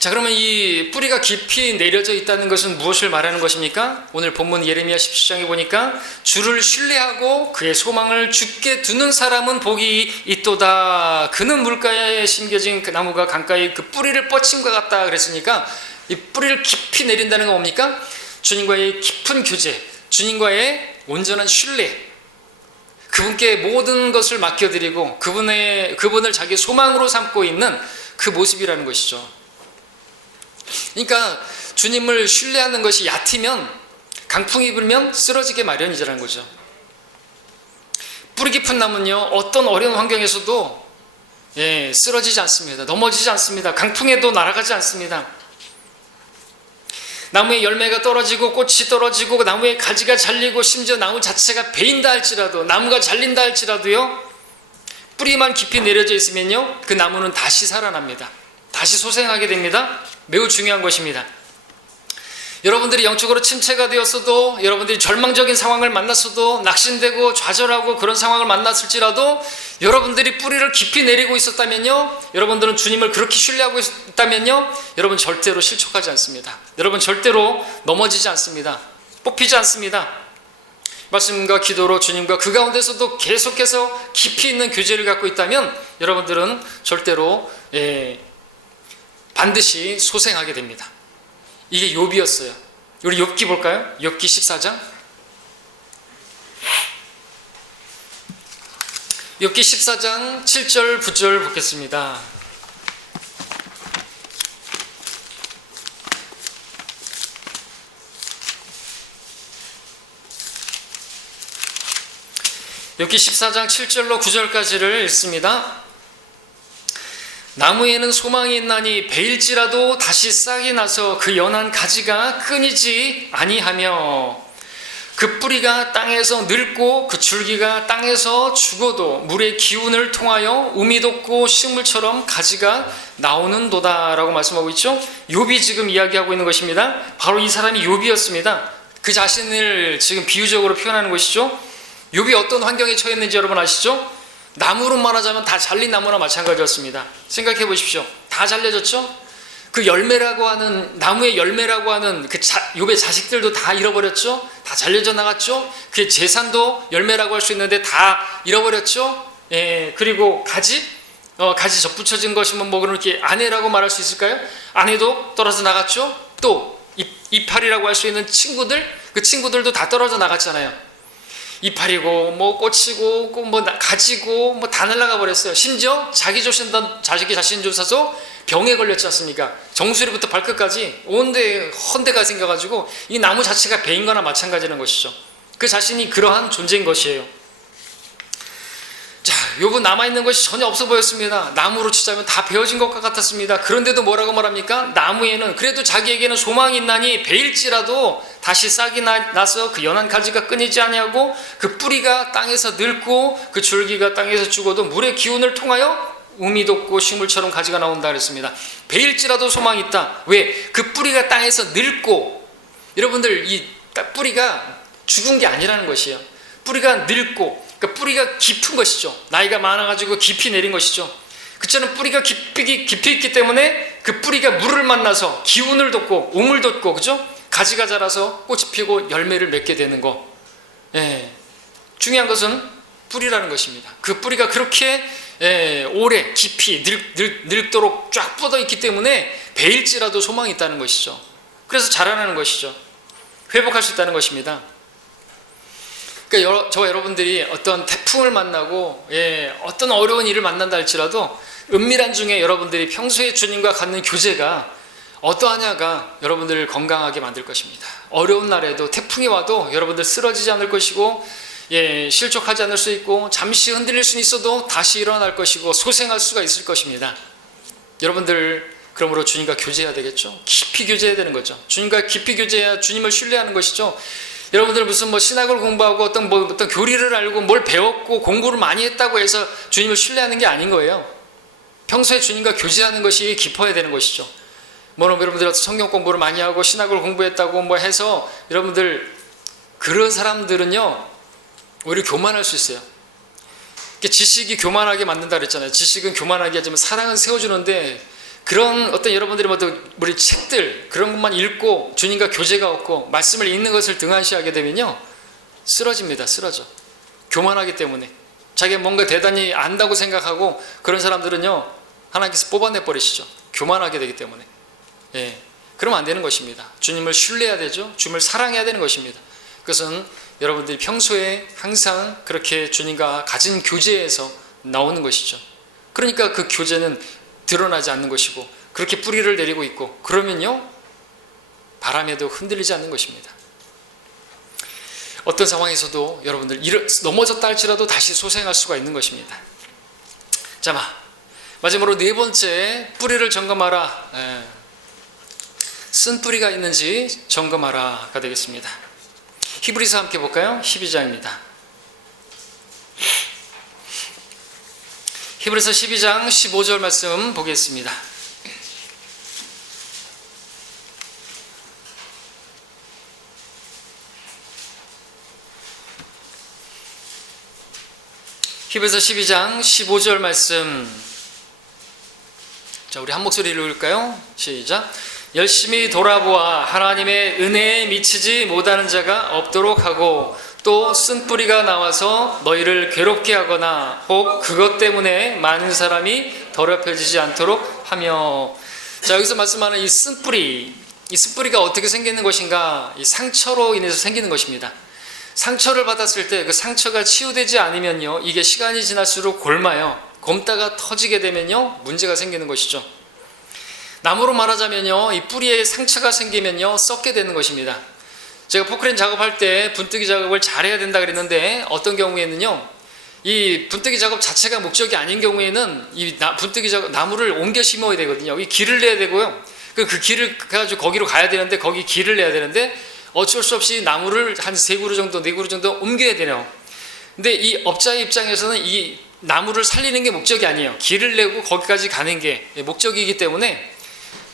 자, 그러면 이 뿌리가 깊이 내려져 있다는 것은 무엇을 말하는 것입니까? 오늘 본문 예레미야 17장에 보니까 주를 신뢰하고 그의 소망을 주께 두는 사람은 복이 있도다. 그는 물가에 심겨진 그 나무가 강가에 그 뿌리를 뻗친 것 같다 그랬으니까, 이 뿌리를 깊이 내린다는 건 뭡니까? 주님과의 깊은 교제, 주님과의 온전한 신뢰, 그분께 모든 것을 맡겨드리고 그분을 자기 소망으로 삼고 있는 그 모습이라는 것이죠. 그러니까 주님을 신뢰하는 것이 얕으면, 강풍이 불면 쓰러지게 마련이라는 거죠. 뿌리 깊은 나무는요, 어떤 어려운 환경에서도 쓰러지지 않습니다. 넘어지지 않습니다. 강풍에도 날아가지 않습니다. 나무에 열매가 떨어지고 꽃이 떨어지고 나무에 가지가 잘리고 심지어 나무 자체가 베인다 할지라도, 나무가 잘린다 할지라도요, 뿌리만 깊이 내려져 있으면요, 그 나무는 다시 살아납니다. 다시 소생하게 됩니다. 매우 중요한 것입니다. 여러분들이 영적으로 침체가 되었어도, 여러분들이 절망적인 상황을 만났어도, 낙심되고 좌절하고 그런 상황을 만났을지라도, 여러분들이 뿌리를 깊이 내리고 있었다면요, 여러분들은 주님을 그렇게 신뢰하고 있다면요, 여러분 절대로 실족하지 않습니다. 여러분 절대로 넘어지지 않습니다. 뽑히지 않습니다. 말씀과 기도로 주님과 그 가운데서도 계속해서 깊이 있는 교제를 갖고 있다면 여러분들은 절대로 반드시 소생하게 됩니다. 이게 욥이었어요. 우리 욥기 볼까요? 욥기 14장. 욥기 14장 7절 9절 보겠습니다. 욥기 14장 7절로 9절까지를 읽습니다. 나무에는 소망이 있나니 베일지라도 다시 싹이 나서 그 연한 가지가 끊이지 아니하며 그 뿌리가 땅에서 늙고 그 줄기가 땅에서 죽어도 물의 기운을 통하여 우미 돋고 식물처럼 가지가 나오는도다 라고 말씀하고 있죠. 욥이 지금 이야기하고 있는 것입니다. 바로 이 사람이 욥이었습니다. 그 자신을 지금 비유적으로 표현하는 것이죠. 욥이 어떤 환경에 처했는지 여러분 아시죠? 나무로 말하자면 다 잘린 나무나 마찬가지였습니다. 생각해 보십시오. 다 잘려졌죠? 그 열매라고 하는, 나무의 열매라고 하는 그 욥의 자식들도 다 잃어버렸죠? 다 잘려져 나갔죠? 그 재산도 열매라고 할 수 있는데 다 잃어버렸죠? 예, 그리고 가지 접붙여진 것이면 뭐 그렇게 아내라고 말할 수 있을까요? 아내도 떨어져 나갔죠? 또 이파리라고 할 수 있는 친구들, 그 친구들도 다 떨어져 나갔잖아요. 이파리고 뭐 꽃이고 뭐 가지고 뭐 다 날아가 버렸어요. 심지어 자기 자신조차도 병에 걸렸지 않습니까? 정수리부터 발끝까지 온데 헌데가 생겨가지고 이 나무 자체가 배인 거나 마찬가지라는 것이죠. 그 자신이 그러한 존재인 것이에요. 자, 욥은 남아있는 것이 전혀 없어 보였습니다. 나무로 치자면 다 베어진 것과 같았습니다. 그런데도 뭐라고 말합니까? 나무에는 그래도 자기에게는 소망이 있나니 베일지라도 다시 싹이 나서 그 연한 가지가 끊이지 아니하고 그 뿌리가 땅에서 늙고 그 줄기가 땅에서 죽어도 물의 기운을 통하여 우미 돋고 식물처럼 가지가 나온다 그랬습니다. 베일지라도 소망이 있다. 왜? 그 뿌리가 땅에서 늙고, 여러분들 이 뿌리가 죽은 게 아니라는 것이에요. 뿌리가 늙고, 그러니까 뿌리가 깊은 것이죠. 나이가 많아가지고 깊이 내린 것이죠. 그처럼 뿌리가 깊이 있기 때문에 그 뿌리가 물을 만나서 기운을 돋고 우물 돋고, 그죠? 가지가 자라서 꽃이 피고 열매를 맺게 되는 거. 예. 중요한 것은 뿌리라는 것입니다. 그 뿌리가 그렇게 오래 깊이 늙도록 쫙 뻗어 있기 때문에 베일지라도 소망이 있다는 것이죠. 그래서 자라나는 것이죠. 회복할 수 있다는 것입니다. 그러니까 저와 여러분들이 어떤 태풍을 만나고 어떤 어려운 일을 만난다 할지라도 은밀한 중에 여러분들이 평소에 주님과 갖는 교제가 어떠하냐가 여러분들을 건강하게 만들 것입니다. 어려운 날에도 태풍이 와도 여러분들 쓰러지지 않을 것이고 실족하지 않을 수 있고 잠시 흔들릴 수는 있어도 다시 일어날 것이고 소생할 수가 있을 것입니다. 여러분들 그러므로 주님과 교제해야 되겠죠. 깊이 교제해야 되는 거죠. 주님과 깊이 교제해야 주님을 신뢰하는 것이죠. 여러분들 무슨 뭐 신학을 공부하고 어떤 교리를 알고 뭘 배웠고 공부를 많이 했다고 해서 주님을 신뢰하는 게 아닌 거예요. 평소에 주님과 교제하는 것이 깊어야 되는 것이죠. 뭐 여러분들 성경 공부를 많이 하고 신학을 공부했다고 뭐 해서 여러분들 그런 사람들은요 오히려 교만할 수 있어요. 지식이 교만하게 만든다 그랬잖아요. 지식은 교만하게 하지만 사랑은 세워주는데 그런 어떤 여러분들이 우리 책들 그런 것만 읽고 주님과 교제가 없고 말씀을 읽는 것을 등한시하게 되면요 쓰러집니다. 쓰러져. 교만하기 때문에 자기가 뭔가 대단히 안다고 생각하고 그런 사람들은요 하나님께서 뽑아내 버리시죠. 교만하게 되기 때문에. 그러면 안 되는 것입니다. 주님을 신뢰해야 되죠. 주님을 사랑해야 되는 것입니다. 그것은 여러분들이 평소에 항상 그렇게 주님과 가진 교제에서 나오는 것이죠. 그러니까 그 교제는 드러나지 않는 것이고 그렇게 뿌리를 내리고 있고 그러면요 바람에도 흔들리지 않는 것입니다. 어떤 상황에서도 여러분들 넘어졌다 할지라도 다시 소생할 수가 있는 것입니다. 자, 마지막으로 네 번째 뿌리를 점검하라. 쓴 뿌리가 있는지 점검하라가 되겠습니다. 히브리서 함께 볼까요? 12장입니다. 히브리서 12장 15절 말씀 보겠습니다. 히브리서 12장 15절 말씀. 자, 우리 한 목소리로 읽을까요? 시작. 열심히 돌아보아 하나님의 은혜에 미치지 못하는 자가 없도록 하고 또 쓴 뿌리가 나와서 너희를 괴롭게 하거나 혹 그것 때문에 많은 사람이 더럽혀지지 않도록 하며. 자, 여기서 말씀하는 이 쓴 뿌리가 어떻게 생기는 것인가? 이 상처로 인해서 생기는 것입니다. 상처를 받았을 때 그 상처가 치유되지 않으면요 이게 시간이 지날수록 곪다가 터지게 되면요 문제가 생기는 것이죠. 나무로 말하자면요 이 뿌리에 상처가 생기면요 썩게 되는 것입니다. 제가 포크레인 작업할 때 분뜨기 작업을 잘해야 된다 그랬는데 어떤 경우에는요 이 분뜨기 작업 자체가 목적이 아닌 경우에는 이 분뜨기 작업 나무를 옮겨 심어야 되거든요. 이 길을 내야 되고요. 그 길을 가지고 거기로 가야 되는데 거기 길을 내야 되는데 어쩔 수 없이 나무를 한 3그루 정도, 4그루 정도 옮겨야 되네요. 근데 이 업자의 입장에서는 이 나무를 살리는 게 목적이 아니에요. 길을 내고 거기까지 가는 게 목적이기 때문에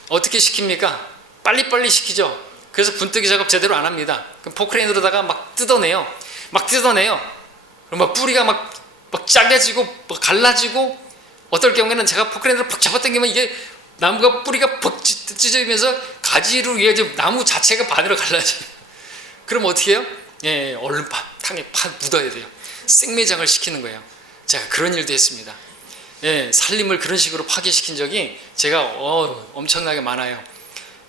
어떻게 시킵니까? 빨리빨리 시키죠. 그래서 분뜨기 작업 제대로 안 합니다. 그럼 포크레인으로다가 막 뜯어내요. 그럼 막 뿌리가 막 짜개지고 막 갈라지고, 어떨 경우에는 제가 포크레인으로 팍 잡아당기면 이게 나무가 뿌리가 퍽 찢어지면서 가지로 위에 나무 자체가 반으로 갈라져요. 그럼 어떻게 해요? 예, 얼른 탕에 팍 묻어야 돼요. 생매장을 시키는 거예요. 제가 그런 일도 했습니다. 예, 살림을 그런 식으로 파괴시킨 적이 제가 엄청나게 많아요.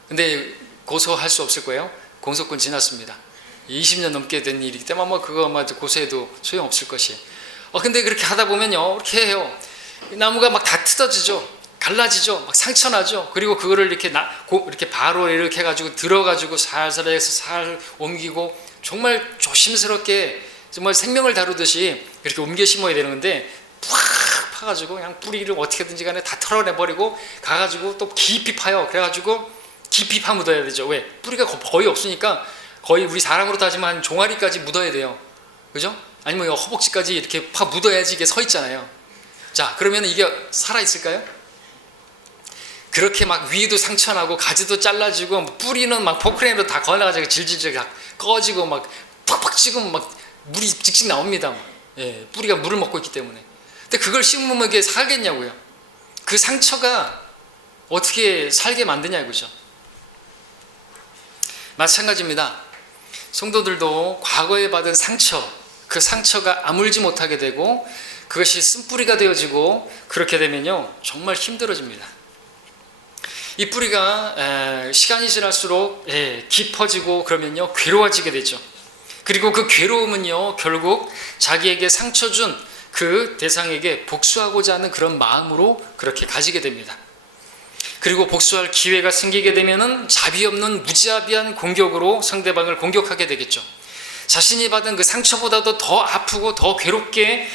근데 고소할 수 없을 거예요. 공소권 지났습니다. 20년 넘게 된 일이기 때문에 아마 그거 아마 고소해도 소용없을 것이에요. 근데 그렇게 하다 보면요, 이렇게 해요. 나무가 막 다 뜯어지죠. 갈라지죠. 막 상처나죠. 그리고 그거를 이렇게 바로 이렇게 해가지고 들어가지고 살살 해서 살 옮기고, 정말 조심스럽게 정말 생명을 다루듯이 이렇게 옮겨 심어야 되는 건데, 팍 파가지고 그냥 뿌리를 어떻게든지 간에 다 털어내버리고 가가지고 또 깊이 파요. 그래가지고 깊이 파 묻어야 되죠. 왜? 뿌리가 거의 없으니까 거의 우리 사람으로 따지면 한 종아리까지 묻어야 돼요. 그죠? 아니면 허벅지까지 이렇게 파 묻어야지 이게 서 있잖아요. 자, 그러면 이게 살아있을까요? 그렇게 막 위에도 상처나고 가지도 잘라지고 뿌리는 막 포크레인으로 다 걸어가지고 질질질 꺼지고 막 팍팍 찍으면 막 물이 직직 나옵니다. 예, 뿌리가 물을 먹고 있기 때문에. 근데 그걸 심으면 이게 살겠냐고요. 그 상처가 어떻게 살게 만드냐 이거죠. 마찬가지입니다. 성도들도 과거에 받은 상처, 그 상처가 아물지 못하게 되고 그것이 쓴뿌리가 되어지고, 그렇게 되면요 정말 힘들어집니다. 이 뿌리가 시간이 지날수록 깊어지고 그러면요 괴로워지게 되죠. 그리고 그 괴로움은요 결국 자기에게 상처 준 그 대상에게 복수하고자 하는 그런 마음으로 그렇게 가지게 됩니다. 그리고 복수할 기회가 생기게 되면은 자비 없는 무자비한 공격으로 상대방을 공격하게 되겠죠. 자신이 받은 그 상처보다도 더 아프고 더 괴롭게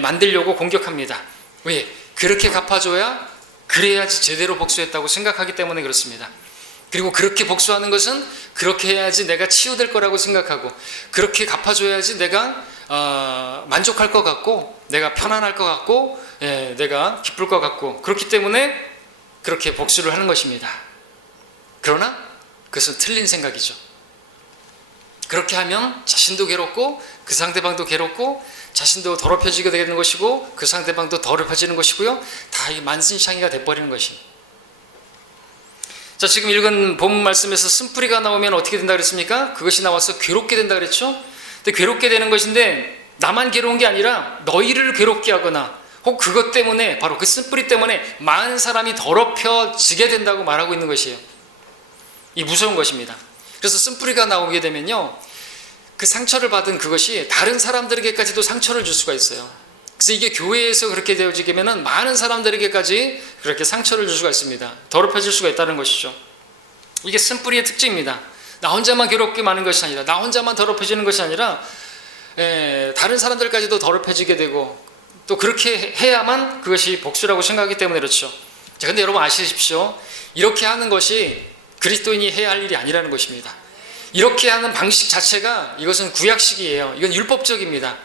만들려고 공격합니다. 왜? 그렇게 갚아줘야, 그래야지 제대로 복수했다고 생각하기 때문에 그렇습니다. 그리고 그렇게 복수하는 것은 그렇게 해야지 내가 치유될 거라고 생각하고, 그렇게 갚아줘야지 내가 만족할 것 같고, 내가 편안할 것 같고, 내가 기쁠 것 같고, 그렇기 때문에 그렇게 복수를 하는 것입니다. 그러나 그것은 틀린 생각이죠. 그렇게 하면 자신도 괴롭고 그 상대방도 괴롭고 자신도 더럽혀지게 되는 것이고 그 상대방도 더럽혀지는 것이고요. 다 이 만신창이가 돼버리는 것입니다. 자, 지금 읽은 본문 말씀에서 쓴뿌리가 나오면 어떻게 된다 그랬습니까? 그것이 나와서 괴롭게 된다 그랬죠? 근데 괴롭게 되는 것인데 나만 괴로운 게 아니라 너희를 괴롭게 하거나 혹 그것 때문에, 바로 그 쓴뿌리 때문에 많은 사람이 더럽혀지게 된다고 말하고 있는 것이에요. 이 무서운 것입니다. 그래서 쓴뿌리가 나오게 되면요 그 상처를 받은 그것이 다른 사람들에게까지도 상처를 줄 수가 있어요. 그래서 이게 교회에서 그렇게 되어지게 되면 많은 사람들에게까지 그렇게 상처를 줄 수가 있습니다. 더럽혀질 수가 있다는 것이죠. 이게 쓴뿌리의 특징입니다. 나 혼자만 괴롭게 많은 것이 아니라, 나 혼자만 더럽혀지는 것이 아니라 다른 사람들까지도 더럽혀지게 되고, 또 그렇게 해야만 그것이 복수라고 생각하기 때문에 그렇죠. 자, 근데 여러분 아시십시오. 이렇게 하는 것이 그리스도인이 해야 할 일이 아니라는 것입니다. 이렇게 하는 방식 자체가, 이것은 구약식이에요. 이건 율법적입니다.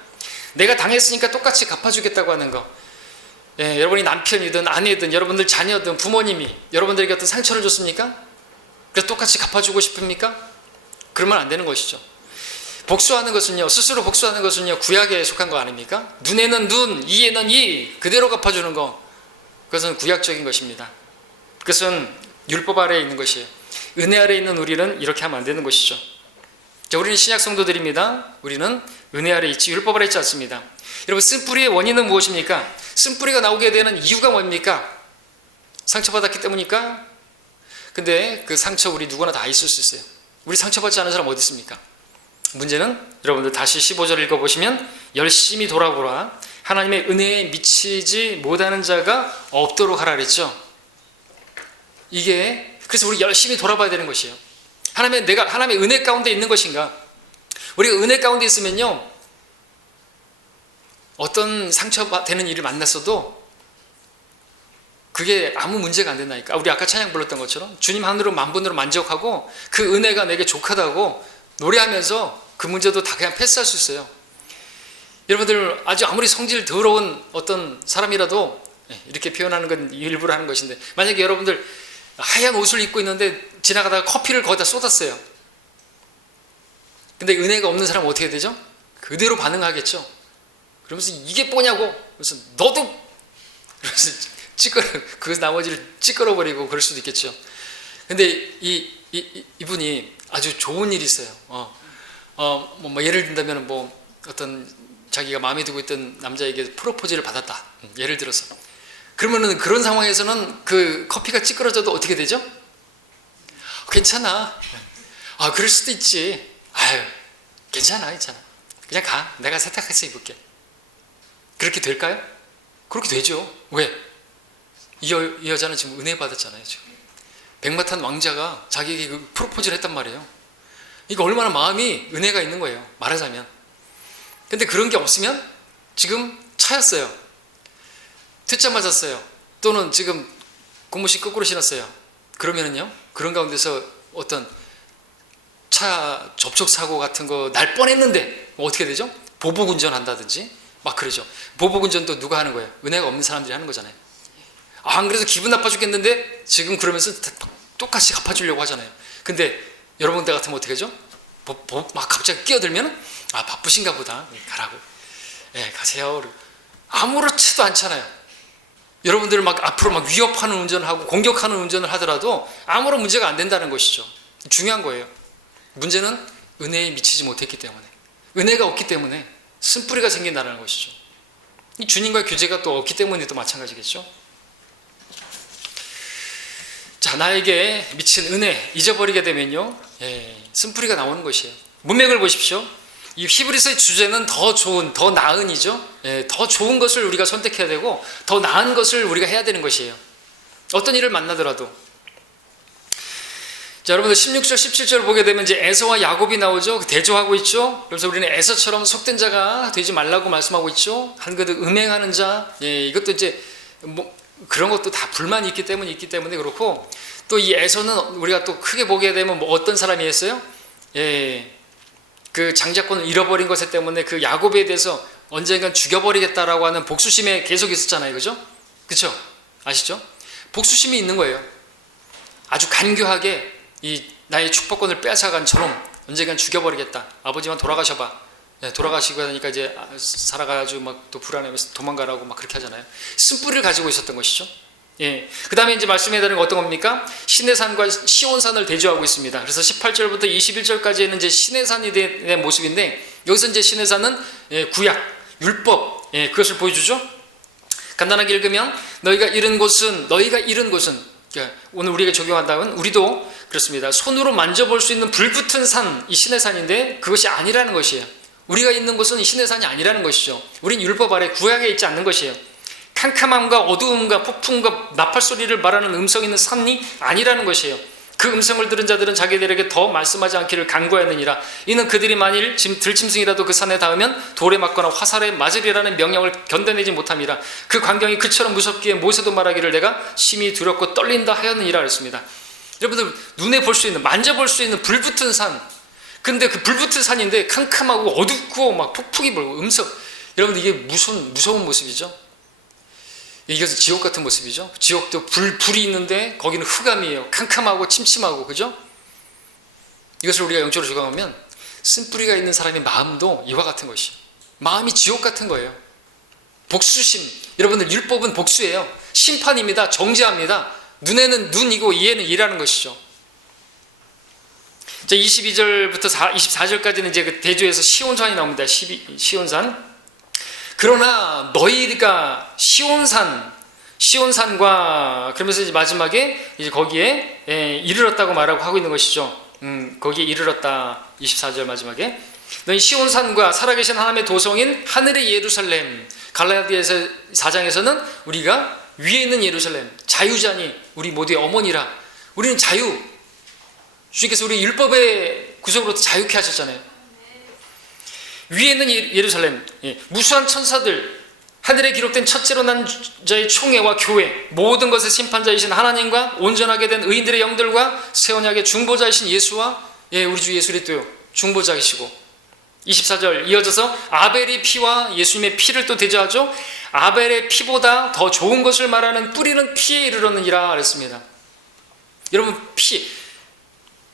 내가 당했으니까 똑같이 갚아주겠다고 하는 거. 여러분이 남편이든 아내든 여러분들 자녀든 부모님이 여러분들에게 어떤 상처를 줬습니까? 그래서 똑같이 갚아주고 싶습니까? 그러면 안 되는 것이죠. 복수하는 것은요, 스스로 복수하는 것은요 구약에 속한 거 아닙니까? 눈에는 눈, 이에는 이, 그대로 갚아주는 거, 그것은 구약적인 것입니다. 그것은 율법 아래에 있는 것이에요. 은혜 아래에 있는 우리는 이렇게 하면 안 되는 것이죠. 자, 우리는 신약 성도들입니다. 우리는 은혜 아래에 있지 율법 아래에 있지 않습니다. 여러분, 쓴뿌리의 원인은 무엇입니까? 쓴뿌리가 나오게 되는 이유가 뭡니까? 상처받았기 때문입니까? 근데 그 상처 우리 누구나 다 있을 수 있어요. 우리 상처받지 않은 사람 어디 있습니까? 문제는 여러분들 다시 15절 읽어보시면 열심히 돌아보라, 하나님의 은혜에 미치지 못하는 자가 없도록 하라 그랬죠. 이게 그래서 우리 열심히 돌아봐야 되는 것이에요. 내가 하나님의 은혜 가운데 있는 것인가? 우리가 은혜 가운데 있으면요 어떤 상처되는 일을 만났어도 그게 아무 문제가 안 된다니까. 우리 아까 찬양 불렀던 것처럼 주님 하늘로 만분으로 만족하고 그 은혜가 내게 족하다고 노래하면서 그 문제도 다 그냥 패스할 수 있어요. 여러분들 아주 아무리 성질 더러운 어떤 사람이라도 이렇게 표현하는 건 일부러 하는 것인데, 만약에 여러분들 하얀 옷을 입고 있는데 지나가다가 커피를 거기다 쏟았어요. 근데 은혜가 없는 사람은 어떻게 되죠? 그대로 반응하겠죠. 그러면서 이게 뭐냐고, 그래서 너도, 그래서 그 나머지를 찌끄러버리고 그럴 수도 있겠죠. 근데 이분이 아주 좋은 일이 있어요. 뭐 예를 든다면 뭐 어떤 자기가 마음에 두고 있던 남자에게 프로포즈를 받았다. 예를 들어서. 그러면은 그런 상황에서는 그 커피가 찌끄러져도 어떻게 되죠? 괜찮아. 그럴 수도 있지. 아유, 괜찮아. 그냥 가. 내가 세탁해서 입을게. 그렇게 될까요? 그렇게 되죠. 왜? 이 여자는 지금 은혜 받았잖아요. 지금 백마탄 왕자가 자기에게 그 프로포즈를 했단 말이에요. 이거 얼마나 마음이 은혜가 있는 거예요, 말하자면. 근데 그런 게 없으면 지금 차였어요, 퇴짜 맞았어요, 또는 지금 고무신 거꾸로 신었어요. 그러면은요, 그런 가운데서 어떤 차 접촉 사고 같은 거 날 뻔했는데 어떻게 되죠? 보복 운전한다든지 막 그러죠. 보복 운전도 누가 하는 거예요? 은혜가 없는 사람들이 하는 거잖아요. 안 그래도 기분 나빠 죽겠는데 지금 그러면서 똑같이 갚아주려고 하잖아요. 근데 여러분들 같으면 어떻게 하죠? 막 갑자기 끼어들면 바쁘신가 보다, 가라고. 가세요. 아무렇지도 않잖아요. 여러분들 막 앞으로 막 위협하는 운전을 하고 공격하는 운전을 하더라도 아무런 문제가 안 된다는 것이죠. 중요한 거예요. 문제는 은혜에 미치지 못했기 때문에, 은혜가 없기 때문에 쓴뿌리가 생긴다는 것이죠. 이 주님과의 교제가 또 없기 때문에도 마찬가지겠죠. 자, 나에게 미친 은혜 잊어버리게 되면요, 쓴뿌리가 나오는 것이에요. 문맥을 보십시오. 이 히브리서의 주제는 더 좋은, 더 나은이죠. 더 좋은 것을 우리가 선택해야 되고 더 나은 것을 우리가 해야 되는 것이에요. 어떤 일을 만나더라도. 자, 여러분들 16절 17절 보게 되면 이제 에서와 야곱이 나오죠. 대조하고 있죠. 그래서 우리는 에서처럼 속된 자가 되지 말라고 말씀하고 있죠. 한 그릇 음행하는 자, 이것도 이제 뭐 그런 것도 다 불만이 있기 때문에 그렇고, 또 이 에서는 우리가 또 크게 보게 되면 뭐 어떤 사람이었어요? 그 장자권을 잃어버린 것 때문에 그 야곱에 대해서 언젠간 죽여버리겠다라고 하는 복수심에 계속 있었잖아요. 그죠? 그쵸? 아시죠? 복수심이 있는 거예요. 아주 간교하게 이 나의 축복권을 빼앗아간 저놈 언젠간 죽여버리겠다. 아버지만 돌아가셔봐. 돌아가시고 하니까 이제 살아가지고 막 또 불안해하면서 도망가라고 막 그렇게 하잖아요. 쓴뿌리를 가지고 있었던 것이죠. 그 다음에 이제 말씀해 드리는 건 어떤 겁니까? 시내산과 시온산을 대조하고 있습니다. 그래서 18절부터 21절까지는 이제 시내산이 된 모습인데, 여기서 이제 시내산은 구약, 율법, 그것을 보여주죠. 간단하게 읽으면 너희가 잃은 곳은 그러니까 오늘 우리가 적용한다면 우리도 그렇습니다. 손으로 만져볼 수 있는 불붙은 산, 이 시내산인데 그것이 아니라는 것이에요. 우리가 있는 곳은 이 시내산이 아니라는 것이죠. 우린 율법 아래 구약에 있지 않는 것이에요. 캄캄함과 어두움과 폭풍과 나팔 소리를 말하는 음성 있는 산이 아니라는 것이에요. 그 음성을 들은 자들은 자기들에게 더 말씀하지 않기를 간구하느니라. 이는 그들이 만일 들짐승이라도 그 산에 닿으면 돌에 맞거나 화살에 맞으리라는 명령을 견뎌내지 못함이라. 그 광경이 그처럼 무섭기에 모세도 말하기를 내가 심히 두렵고 떨린다 하였느니라 그랬습니다. 여러분들 눈에 볼 수 있는, 만져볼 수 있는 불붙은 산, 근데 그 불붙은 산인데 캄캄하고 어둡고 막 폭풍이 불고 음성, 여러분들 이게 무서운 모습이죠. 이것은 지옥 같은 모습이죠. 지옥도 불이 있는데 거기는 흑암이에요. 캄캄하고 침침하고, 그죠? 이것을 우리가 영적으로 적용하면 쓴뿌리가 있는 사람의 마음도 이와 같은 것이에요. 마음이 지옥 같은 거예요. 복수심, 여러분들 율법은 복수예요. 심판입니다. 정죄합니다. 눈에는 눈이고 이에는 이라는 것이죠. 자, 22절부터 24절까지는 이제 그 대조에서 시온산이 나옵니다. 시온산. 그러나 너희가 시온산과 그러면서 이제 마지막에 이제 거기에 이르렀다고 말하고 하고 있는 것이죠. 거기에 이르렀다. 24절 마지막에 너희 시온산과 살아계신 하나님의 도성인 하늘의 예루살렘. 갈라디아서 4장에서는 우리가 위에 있는 예루살렘, 자유자니 우리 모두의 어머니라. 우리는 자유. 주님께서 우리 율법의 구속으로부터 자유케 하셨잖아요. 위에는 예루살렘, 무수한 천사들, 하늘에 기록된 첫째로 난 자의 총회와 교회, 모든 것의 심판자이신 하나님과 온전하게 된 의인들의 영들과 새 언약의 중보자이신 예수와 우리 주 예수 그리스도요 중보자이시고, 24절 이어져서 아벨의 피와 예수님의 피를 또 대조하죠. 아벨의 피보다 더 좋은 것을 말하는 뿌리는 피에 이르렀느니라 그랬습니다. 여러분,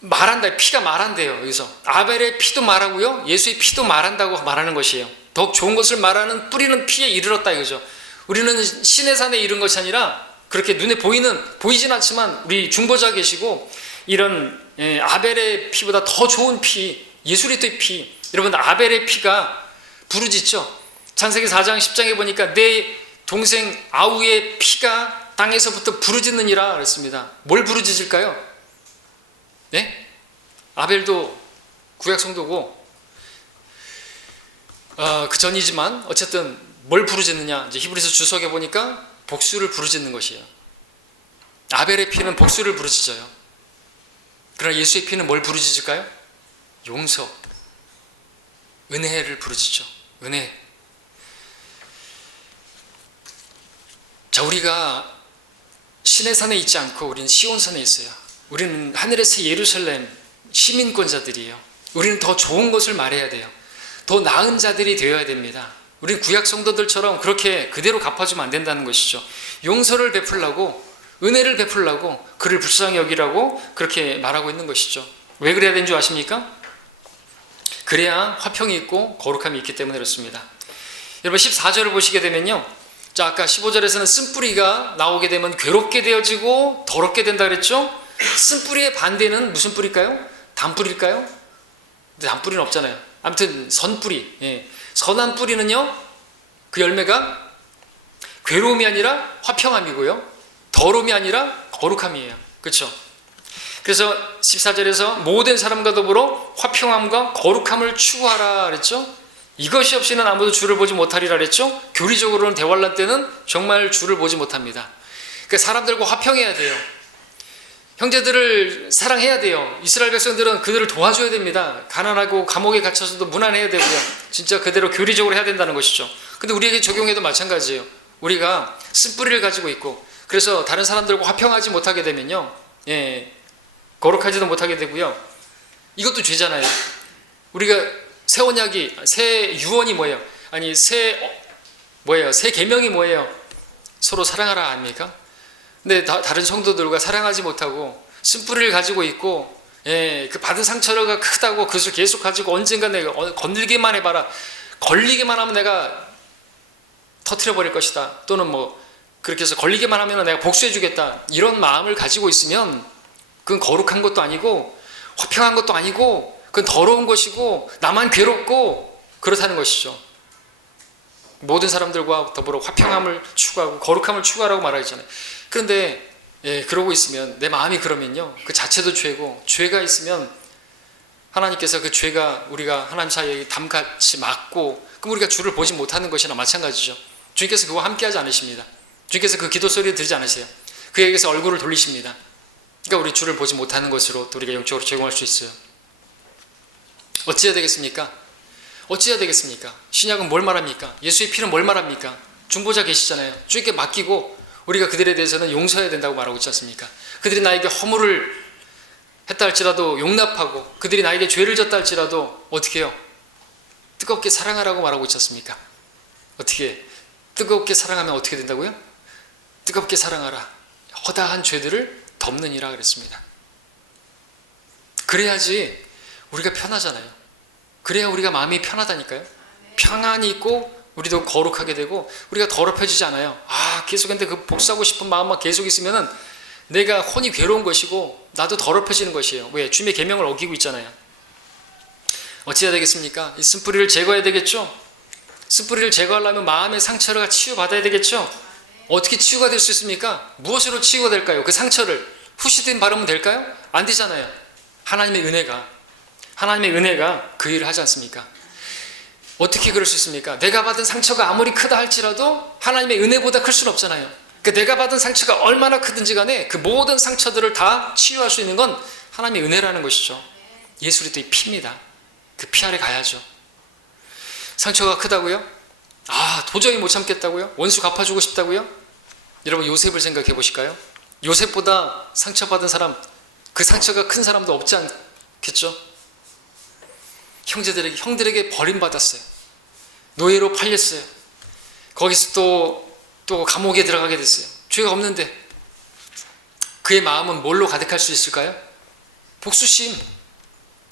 말한다. 피가 말한대요. 여기서 아벨의 피도 말하고요, 예수의 피도 말한다고 말하는 것이에요. 더 좋은 것을 말하는 뿌리는 피에 이르렀다 이거죠. 우리는 신의 산에 이른 것이 아니라 그렇게 눈에 보이진 않지만 우리 중보자 계시고, 이런 아벨의 피보다 더 좋은 피, 예수 그리스도의 피, 여러분 아벨의 피가 부르짖죠. 창세기 4장 10장에 보니까 내 동생 아우의 피가 땅에서부터 부르짖느니라 그랬습니다. 뭘 부르짖을까요? 네? 아벨도 구약 성도고 그 전이지만 어쨌든 뭘 부르짖느냐, 이제 히브리서 주석에 보니까 복수를 부르짖는 것이에요. 아벨의 피는 복수를 부르짖어요. 그러나 예수의 피는 뭘 부르짖을까요? 용서, 은혜를 부르짖죠. 은혜. 자, 우리가 신의 산에 있지 않고 우리는 시온산에 있어요. 우리는 하늘의 새 예루살렘 시민권자들이에요. 우리는 더 좋은 것을 말해야 돼요. 더 나은 자들이 되어야 됩니다. 우리는 구약 성도들처럼 그렇게 그대로 갚아주면 안 된다는 것이죠. 용서를 베풀라고, 은혜를 베풀라고, 그를 불쌍히 여기라고 그렇게 말하고 있는 것이죠. 왜 그래야 되는 줄 아십니까? 그래야 화평이 있고 거룩함이 있기 때문에 그렇습니다. 여러분 14절을 보시게 되면요, 자, 아까 15절에서는 쓴뿌리가 나오게 되면 괴롭게 되어지고 더럽게 된다 그랬죠? 쓴뿌리의 반대는 무슨 뿌리일까요? 단뿌리일까요? 근데 단뿌리는 없잖아요. 아무튼 선뿌리, 선한 뿌리는요, 그 열매가 괴로움이 아니라 화평함이고요, 더러움이 아니라 거룩함이에요. 그렇죠? 그래서 14절에서 모든 사람과 더불어 화평함과 거룩함을 추구하라 그랬죠? 이것이 없이는 아무도 주를 보지 못하리라 그랬죠? 교리적으로는 대환란 때는 정말 주를 보지 못합니다. 그러니까 사람들과 화평해야 돼요. 형제들을 사랑해야 돼요. 이스라엘 백성들은 그들을 도와줘야 됩니다. 가난하고 감옥에 갇혀서도 무난해야 되고요. 진짜 그대로 교리적으로 해야 된다는 것이죠. 근데 우리에게 적용해도 마찬가지예요. 우리가 쓴뿌리를 가지고 있고, 그래서 다른 사람들과 화평하지 못하게 되면요, 거룩하지도 못하게 되고요. 이것도 죄잖아요. 우리가 새 언약이, 새 유언이 뭐예요? 아니 새 계명이 뭐예요? 서로 사랑하라 아닙니까? 근데 다른 성도들과 사랑하지 못하고 쓴뿌리를 가지고 있고, 그 받은 상처가 크다고 그것을 계속 가지고 언젠가 내가 건들기만 해봐라, 걸리기만 하면 내가 터트려 버릴 것이다, 또는 뭐 그렇게 해서 걸리기만 하면 내가 복수해 주겠다, 이런 마음을 가지고 있으면 그건 거룩한 것도 아니고 화평한 것도 아니고 그건 더러운 것이고 나만 괴롭고 그렇다는 것이죠. 모든 사람들과 더불어 화평함을 추구하고 거룩함을 추구하라고 말하잖아요. 그런데 그러고 있으면, 내 마음이 그러면요, 그 자체도 죄고, 죄가 있으면 하나님께서 그 죄가 우리가 하나님 사이에 담같이 막고, 그럼 우리가 주를 보지 못하는 것이나 마찬가지죠. 주님께서 그와 함께하지 않으십니다. 주님께서 그 기도 소리를 들지 않으세요. 그에게서 얼굴을 돌리십니다. 그러니까 우리 주를 보지 못하는 것으로 또 우리가 영적으로 제공할 수 있어요. 어찌해야 되겠습니까? 어찌해야 되겠습니까? 신약은 뭘 말합니까? 예수의 피는 뭘 말합니까? 중보자 계시잖아요. 주님께 맡기고 우리가 그들에 대해서는 용서해야 된다고 말하고 있지 않습니까? 그들이 나에게 허물을 했다 할지라도 용납하고, 그들이 나에게 죄를 졌다 할지라도 어떻게 해요? 뜨겁게 사랑하라고 말하고 있지 않습니까? 어떻게 뜨겁게 사랑하면 어떻게 된다고요? 뜨겁게 사랑하라, 허다한 죄들을 덮느니라 그랬습니다. 그래야지 우리가 편하잖아요. 그래야 우리가 마음이 편하다니까요. 평안이 있고 우리도 거룩하게 되고 우리가 더럽혀지지 않아요. 계속 근데 그 복수하고 싶은 마음만 계속 있으면은 내가 혼이 괴로운 것이고 나도 더럽혀지는 것이에요. 왜? 주님의 계명을 어기고 있잖아요. 어찌해야 되겠습니까? 이 쓴뿌리를 제거해야 되겠죠? 쓴뿌리를 제거하려면 마음의 상처가 치유받아야 되겠죠? 어떻게 치유가 될 수 있습니까? 무엇으로 치유가 될까요? 그 상처를 후시딘 바르면 될까요? 안 되잖아요. 하나님의 은혜가 그 일을 하지 않습니까? 어떻게 그럴 수 있습니까? 내가 받은 상처가 아무리 크다 할지라도 하나님의 은혜보다 클 수는 없잖아요. 그러니까 내가 받은 상처가 얼마나 크든지 간에 그 모든 상처들을 다 치유할 수 있는 건 하나님의 은혜라는 것이죠. 예수 그리스도의 피입니다. 그 피 아래 가야죠. 상처가 크다고요? 도저히 못 참겠다고요? 원수 갚아주고 싶다고요? 여러분 요셉을 생각해 보실까요? 요셉보다 상처받은 사람, 그 상처가 큰 사람도 없지 않겠죠? 형들에게 버림받았어요. 노예로 팔렸어요. 거기서 또 감옥에 들어가게 됐어요. 죄가 없는데 그의 마음은 뭘로 가득할 수 있을까요? 복수심.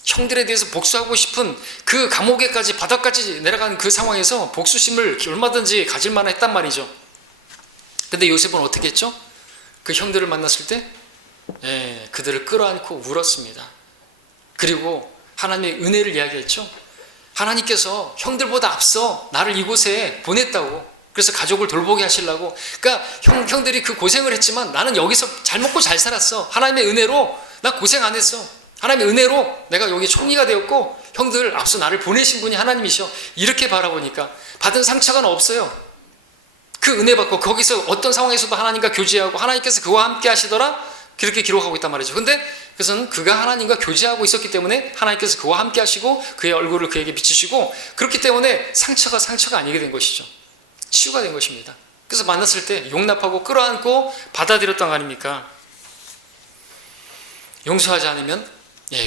형들에 대해서 복수하고 싶은 그 감옥에까지 바닥까지 내려간 그 상황에서 복수심을 얼마든지 가질 만했단 말이죠. 근데 요셉은 어떻게 했죠? 그 형들을 만났을 때 그들을 끌어안고 울었습니다. 그리고 하나님의 은혜를 이야기했죠. 하나님께서 형들보다 앞서 나를 이곳에 보냈다고. 그래서 가족을 돌보게 하시려고. 그러니까 형들이 그 고생을 했지만 나는 여기서 잘 먹고 잘 살았어. 하나님의 은혜로 나 고생 안 했어. 하나님의 은혜로 내가 여기 총리가 되었고 형들 앞서 나를 보내신 분이 하나님이셔. 이렇게 바라보니까 받은 상처가 없어요. 그 은혜 받고 거기서 어떤 상황에서도 하나님과 교제하고 하나님께서 그와 함께 하시더라. 그렇게 기록하고 있단 말이죠. 근데 그것은 그가 하나님과 교제하고 있었기 때문에 하나님께서 그와 함께 하시고 그의 얼굴을 그에게 비추시고 그렇기 때문에 상처가 아니게 된 것이죠. 치유가 된 것입니다. 그래서 만났을 때 용납하고 끌어안고 받아들였던 거 아닙니까? 용서하지 않으면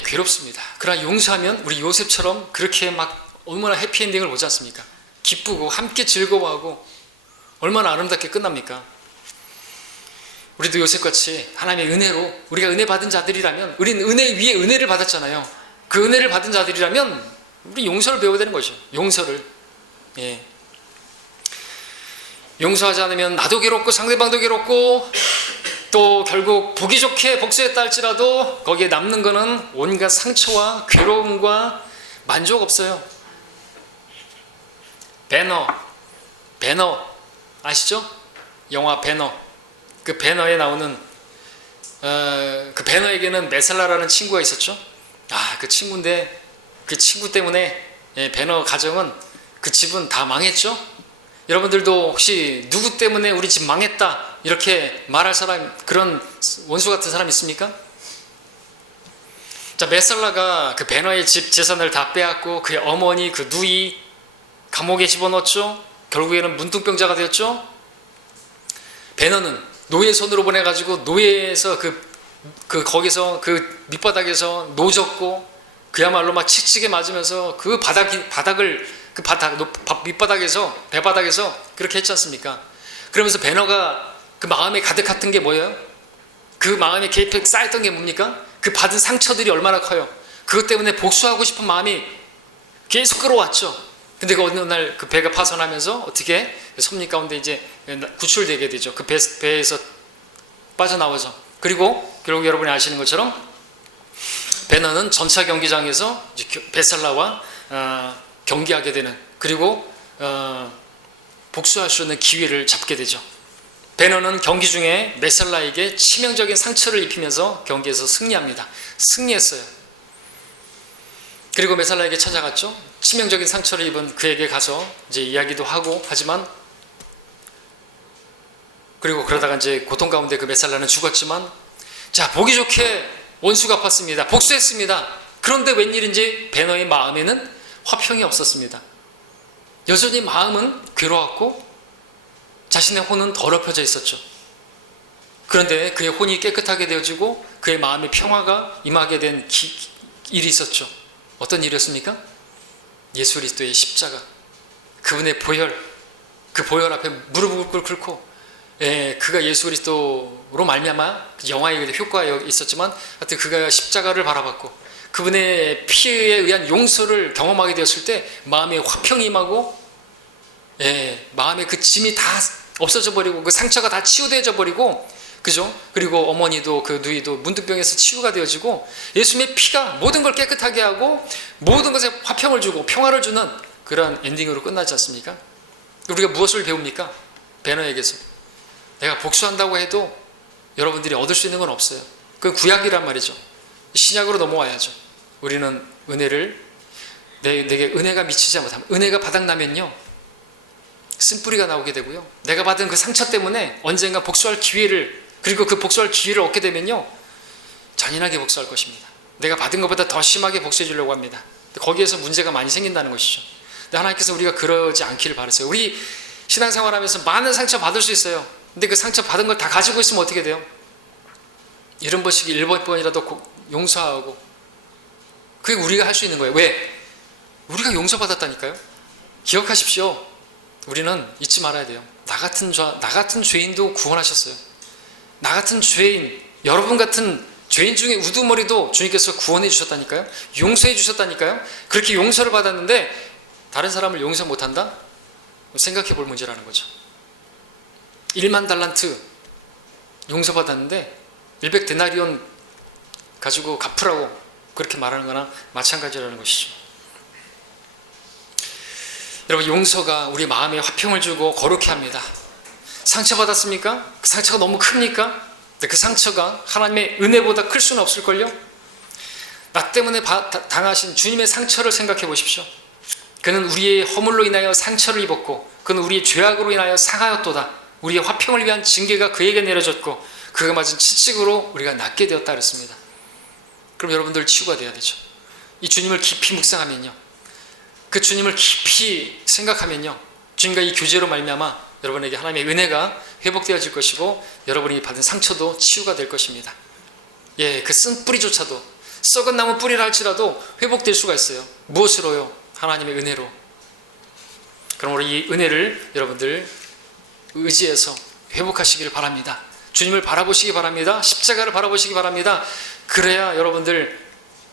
괴롭습니다. 그러나 용서하면 우리 요셉처럼 그렇게 막 얼마나 해피엔딩을 보지 않습니까? 기쁘고 함께 즐거워하고 얼마나 아름답게 끝납니까? 우리도 요셉같이 하나님의 은혜로 우리가 은혜 받은 자들이라면 우리는 은혜 위에 은혜를 받았잖아요. 그 은혜를 받은 자들이라면 우리 용서를 배워야 되는 거죠. 용서를. 용서하지 않으면 나도 괴롭고 상대방도 괴롭고 또 결국 보기 좋게 복수했다 할지라도 거기에 남는 거는 온갖 상처와 괴로움과 만족 없어요. 배너 아시죠? 영화 배너. 그 배너에 나오는 그 배너에게는 메살라라는 친구가 있었죠. 그 친구인데 그 친구 때문에 배너 가정은 그 집은 다 망했죠. 여러분들도 혹시 누구 때문에 우리 집 망했다 이렇게 말할 사람, 그런 원수 같은 사람 있습니까? 자, 메살라가 그 배너의 집 재산을 다 빼앗고 그의 어머니, 그 누이 감옥에 집어넣었죠. 결국에는 문둥병자가 되었죠. 배너는 노예 손으로 보내가지고 노예에서 거기서 그 밑바닥에서 노졌고 그야말로 막 칙칙에 맞으면서 그 밑바닥에서 배바닥에서 그렇게 했지 않습니까? 그러면서 배너가 그 마음에 가득했던 게 뭐예요? 그 마음에 계획 쌓였던 게 뭡니까? 그 받은 상처들이 얼마나 커요. 그것 때문에 복수하고 싶은 마음이 계속 끌어왔죠. 근데 그 어느 날 그 배가 파손하면서 어떻게 섭리 가운데 이제 구출되게 되죠. 그 배에서 빠져나와서. 그리고 결국 여러분이 아시는 것처럼 배너는 전차 경기장에서 이제 베살라와 경기하게 되는, 그리고 복수할 수 있는 기회를 잡게 되죠. 배너는 경기 중에 메살라에게 치명적인 상처를 입히면서 경기에서 승리합니다. 승리했어요. 그리고 메살라에게 찾아갔죠. 치명적인 상처를 입은 그에게 가서 이제 이야기도 하고 하지만, 그리고 그러다가 이제 고통 가운데 그 메살라는 죽었지만, 자, 보기 좋게 원수 갚았습니다. 복수했습니다. 그런데 웬일인지 배너의 마음에는 화평이 없었습니다. 여전히 마음은 괴로웠고 자신의 혼은 더럽혀져 있었죠. 그런데 그의 혼이 깨끗하게 되어지고 그의 마음에 평화가 임하게 된 일이 있었죠. 어떤 일이었습니까? 예수 그리스도의 십자가, 그분의 보혈, 그 보혈 앞에 무릎을 꿇고, 그가 예수 그리스도로 말미암아 영화의 효과가 있었지만 하여튼 그가 십자가를 바라봤고 그분의 피에 의한 용서를 경험하게 되었을 때 마음에 화평이 임하고, 마음에 그 짐이 다 없어져 버리고 그 상처가 다 치유되어져 버리고, 그죠? 그리고 어머니도 그 누이도 문둥병에서 치유가 되어지고 예수님의 피가 모든 걸 깨끗하게 하고 모든 것에 화평을 주고 평화를 주는 그런 엔딩으로 끝나지 않습니까? 우리가 무엇을 배웁니까? 배너에게서 내가 복수한다고 해도 여러분들이 얻을 수 있는 건 없어요. 그 구약이란 말이죠. 신약으로 넘어와야죠. 우리는 은혜를, 내게 은혜가 미치지 못하면, 은혜가 바닥나면요 쓴뿌리가 나오게 되고요, 내가 받은 그 상처 때문에 언젠가 복수할 기회를, 그리고 그 복수할 기회를 얻게 되면요 잔인하게 복수할 것입니다. 내가 받은 것보다 더 심하게 복수해 주려고 합니다. 거기에서 문제가 많이 생긴다는 것이죠. 근데 하나님께서 우리가 그러지 않기를 바라세요. 우리 신앙생활하면서 많은 상처 받을 수 있어요. 근데 그 상처 받은 걸 다 가지고 있으면 어떻게 돼요? 70번씩 7번이라도 용서하고, 그게 우리가 할 수 있는 거예요. 왜? 우리가 용서받았다니까요. 기억하십시오. 우리는 잊지 말아야 돼요. 나 같은 죄인도 구원하셨어요. 나 같은 죄인, 여러분 같은 죄인 중에 우두머리도 주님께서 구원해 주셨다니까요. 용서해 주셨다니까요. 그렇게 용서를 받았는데 다른 사람을 용서 못한다? 생각해 볼 문제라는 거죠. 1만 달란트 용서받았는데 100데나리온 가지고 갚으라고 그렇게 말하는 거나 마찬가지라는 것이죠. 여러분, 용서가 우리 마음에 화평을 주고 거룩해 합니다. 상처받았습니까? 그 상처가 너무 큽니까? 근데 그 상처가 하나님의 은혜보다 클 수는 없을걸요? 나 때문에 당하신 주님의 상처를 생각해 보십시오. 그는 우리의 허물로 인하여 상처를 입었고, 그는 우리의 죄악으로 인하여 상하였도다. 우리의 화평을 위한 징계가 그에게 내려졌고, 그가 맞은 채찍으로 우리가 낫게 되었다 그랬습니다. 그럼 여러분들 치유가 돼야 되죠. 이 주님을 깊이 묵상하면요, 그 주님을 깊이 생각하면요, 주님과 이 교제로 말미암아 여러분에게 하나님의 은혜가 회복되어질 것이고, 여러분이 받은 상처도 치유가 될 것입니다. 예, 그 쓴 뿌리조차도, 썩은 나무 뿌리라 할지라도 회복될 수가 있어요. 무엇으로요? 하나님의 은혜로. 그럼 우리 이 은혜를 여러분들 의지해서 회복하시기를 바랍니다. 주님을 바라보시기 바랍니다. 십자가를 바라보시기 바랍니다. 그래야 여러분들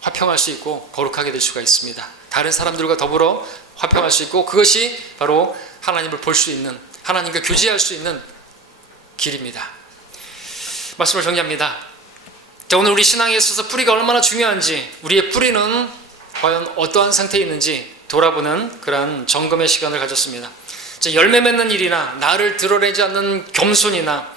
화평할 수 있고 거룩하게 될 수가 있습니다. 다른 사람들과 더불어 화평할 수 있고, 그것이 바로 하나님을 볼 수 있는, 하나님과 교제할 수 있는 길입니다. 말씀을 정리합니다. 자, 오늘 우리 신앙에 있어서 뿌리가 얼마나 중요한지, 우리의 뿌리는 과연 어떠한 상태에 있는지 돌아보는 그러한 점검의 시간을 가졌습니다. 자, 열매 맺는 일이나 나를 드러내지 않는 겸손이나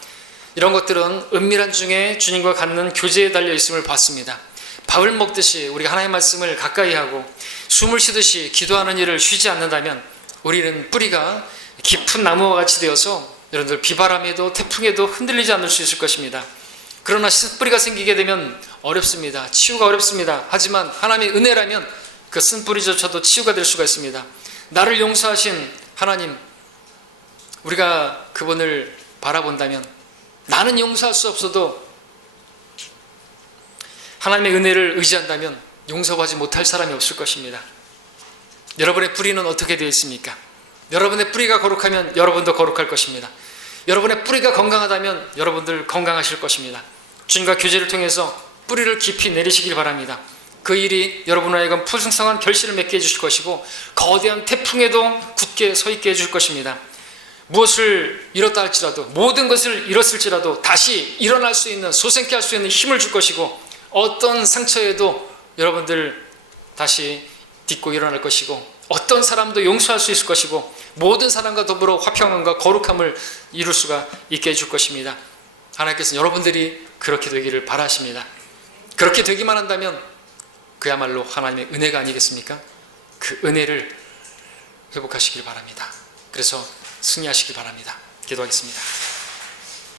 이런 것들은 은밀한 중에 주님과 갖는 교제에 달려 있음을 봤습니다. 밥을 먹듯이 우리가 하나님의 말씀을 가까이 하고 숨을 쉬듯이 기도하는 일을 쉬지 않는다면 우리는 뿌리가 깊은 나무와 같이 되어서 여러분들 비바람에도 태풍에도 흔들리지 않을 수 있을 것입니다. 그러나 쓴뿌리가 생기게 되면 어렵습니다. 치유가 어렵습니다. 하지만 하나님의 은혜라면 그 쓴뿌리조차도 치유가 될 수가 있습니다. 나를 용서하신 하나님, 우리가 그분을 바라본다면, 나는 용서할 수 없어도 하나님의 은혜를 의지한다면 용서하지 못할 사람이 없을 것입니다. 여러분의 뿌리는 어떻게 되어 있습니까? 여러분의 뿌리가 거룩하면 여러분도 거룩할 것입니다. 여러분의 뿌리가 건강하다면 여러분들 건강하실 것입니다. 주님과 교제를 통해서 뿌리를 깊이 내리시길 바랍니다. 그 일이 여러분을 하여금 풍성한 결실을 맺게 해주실 것이고, 거대한 태풍에도 굳게 서 있게 해줄 것입니다. 무엇을 잃었다 할지라도, 모든 것을 잃었을지라도 다시 일어날 수 있는, 소생케 할 수 있는 힘을 줄 것이고, 어떤 상처에도 여러분들 다시 딛고 일어날 것이고, 어떤 사람도 용서할 수 있을 것이고, 모든 사람과 더불어 화평함과 거룩함을 이룰 수가 있게 해줄 것입니다. 하나님께서는 여러분들이 그렇게 되기를 바라십니다. 그렇게 되기만 한다면 그야말로 하나님의 은혜가 아니겠습니까? 그 은혜를 회복하시길 바랍니다. 그래서 승리하시길 바랍니다. 기도하겠습니다.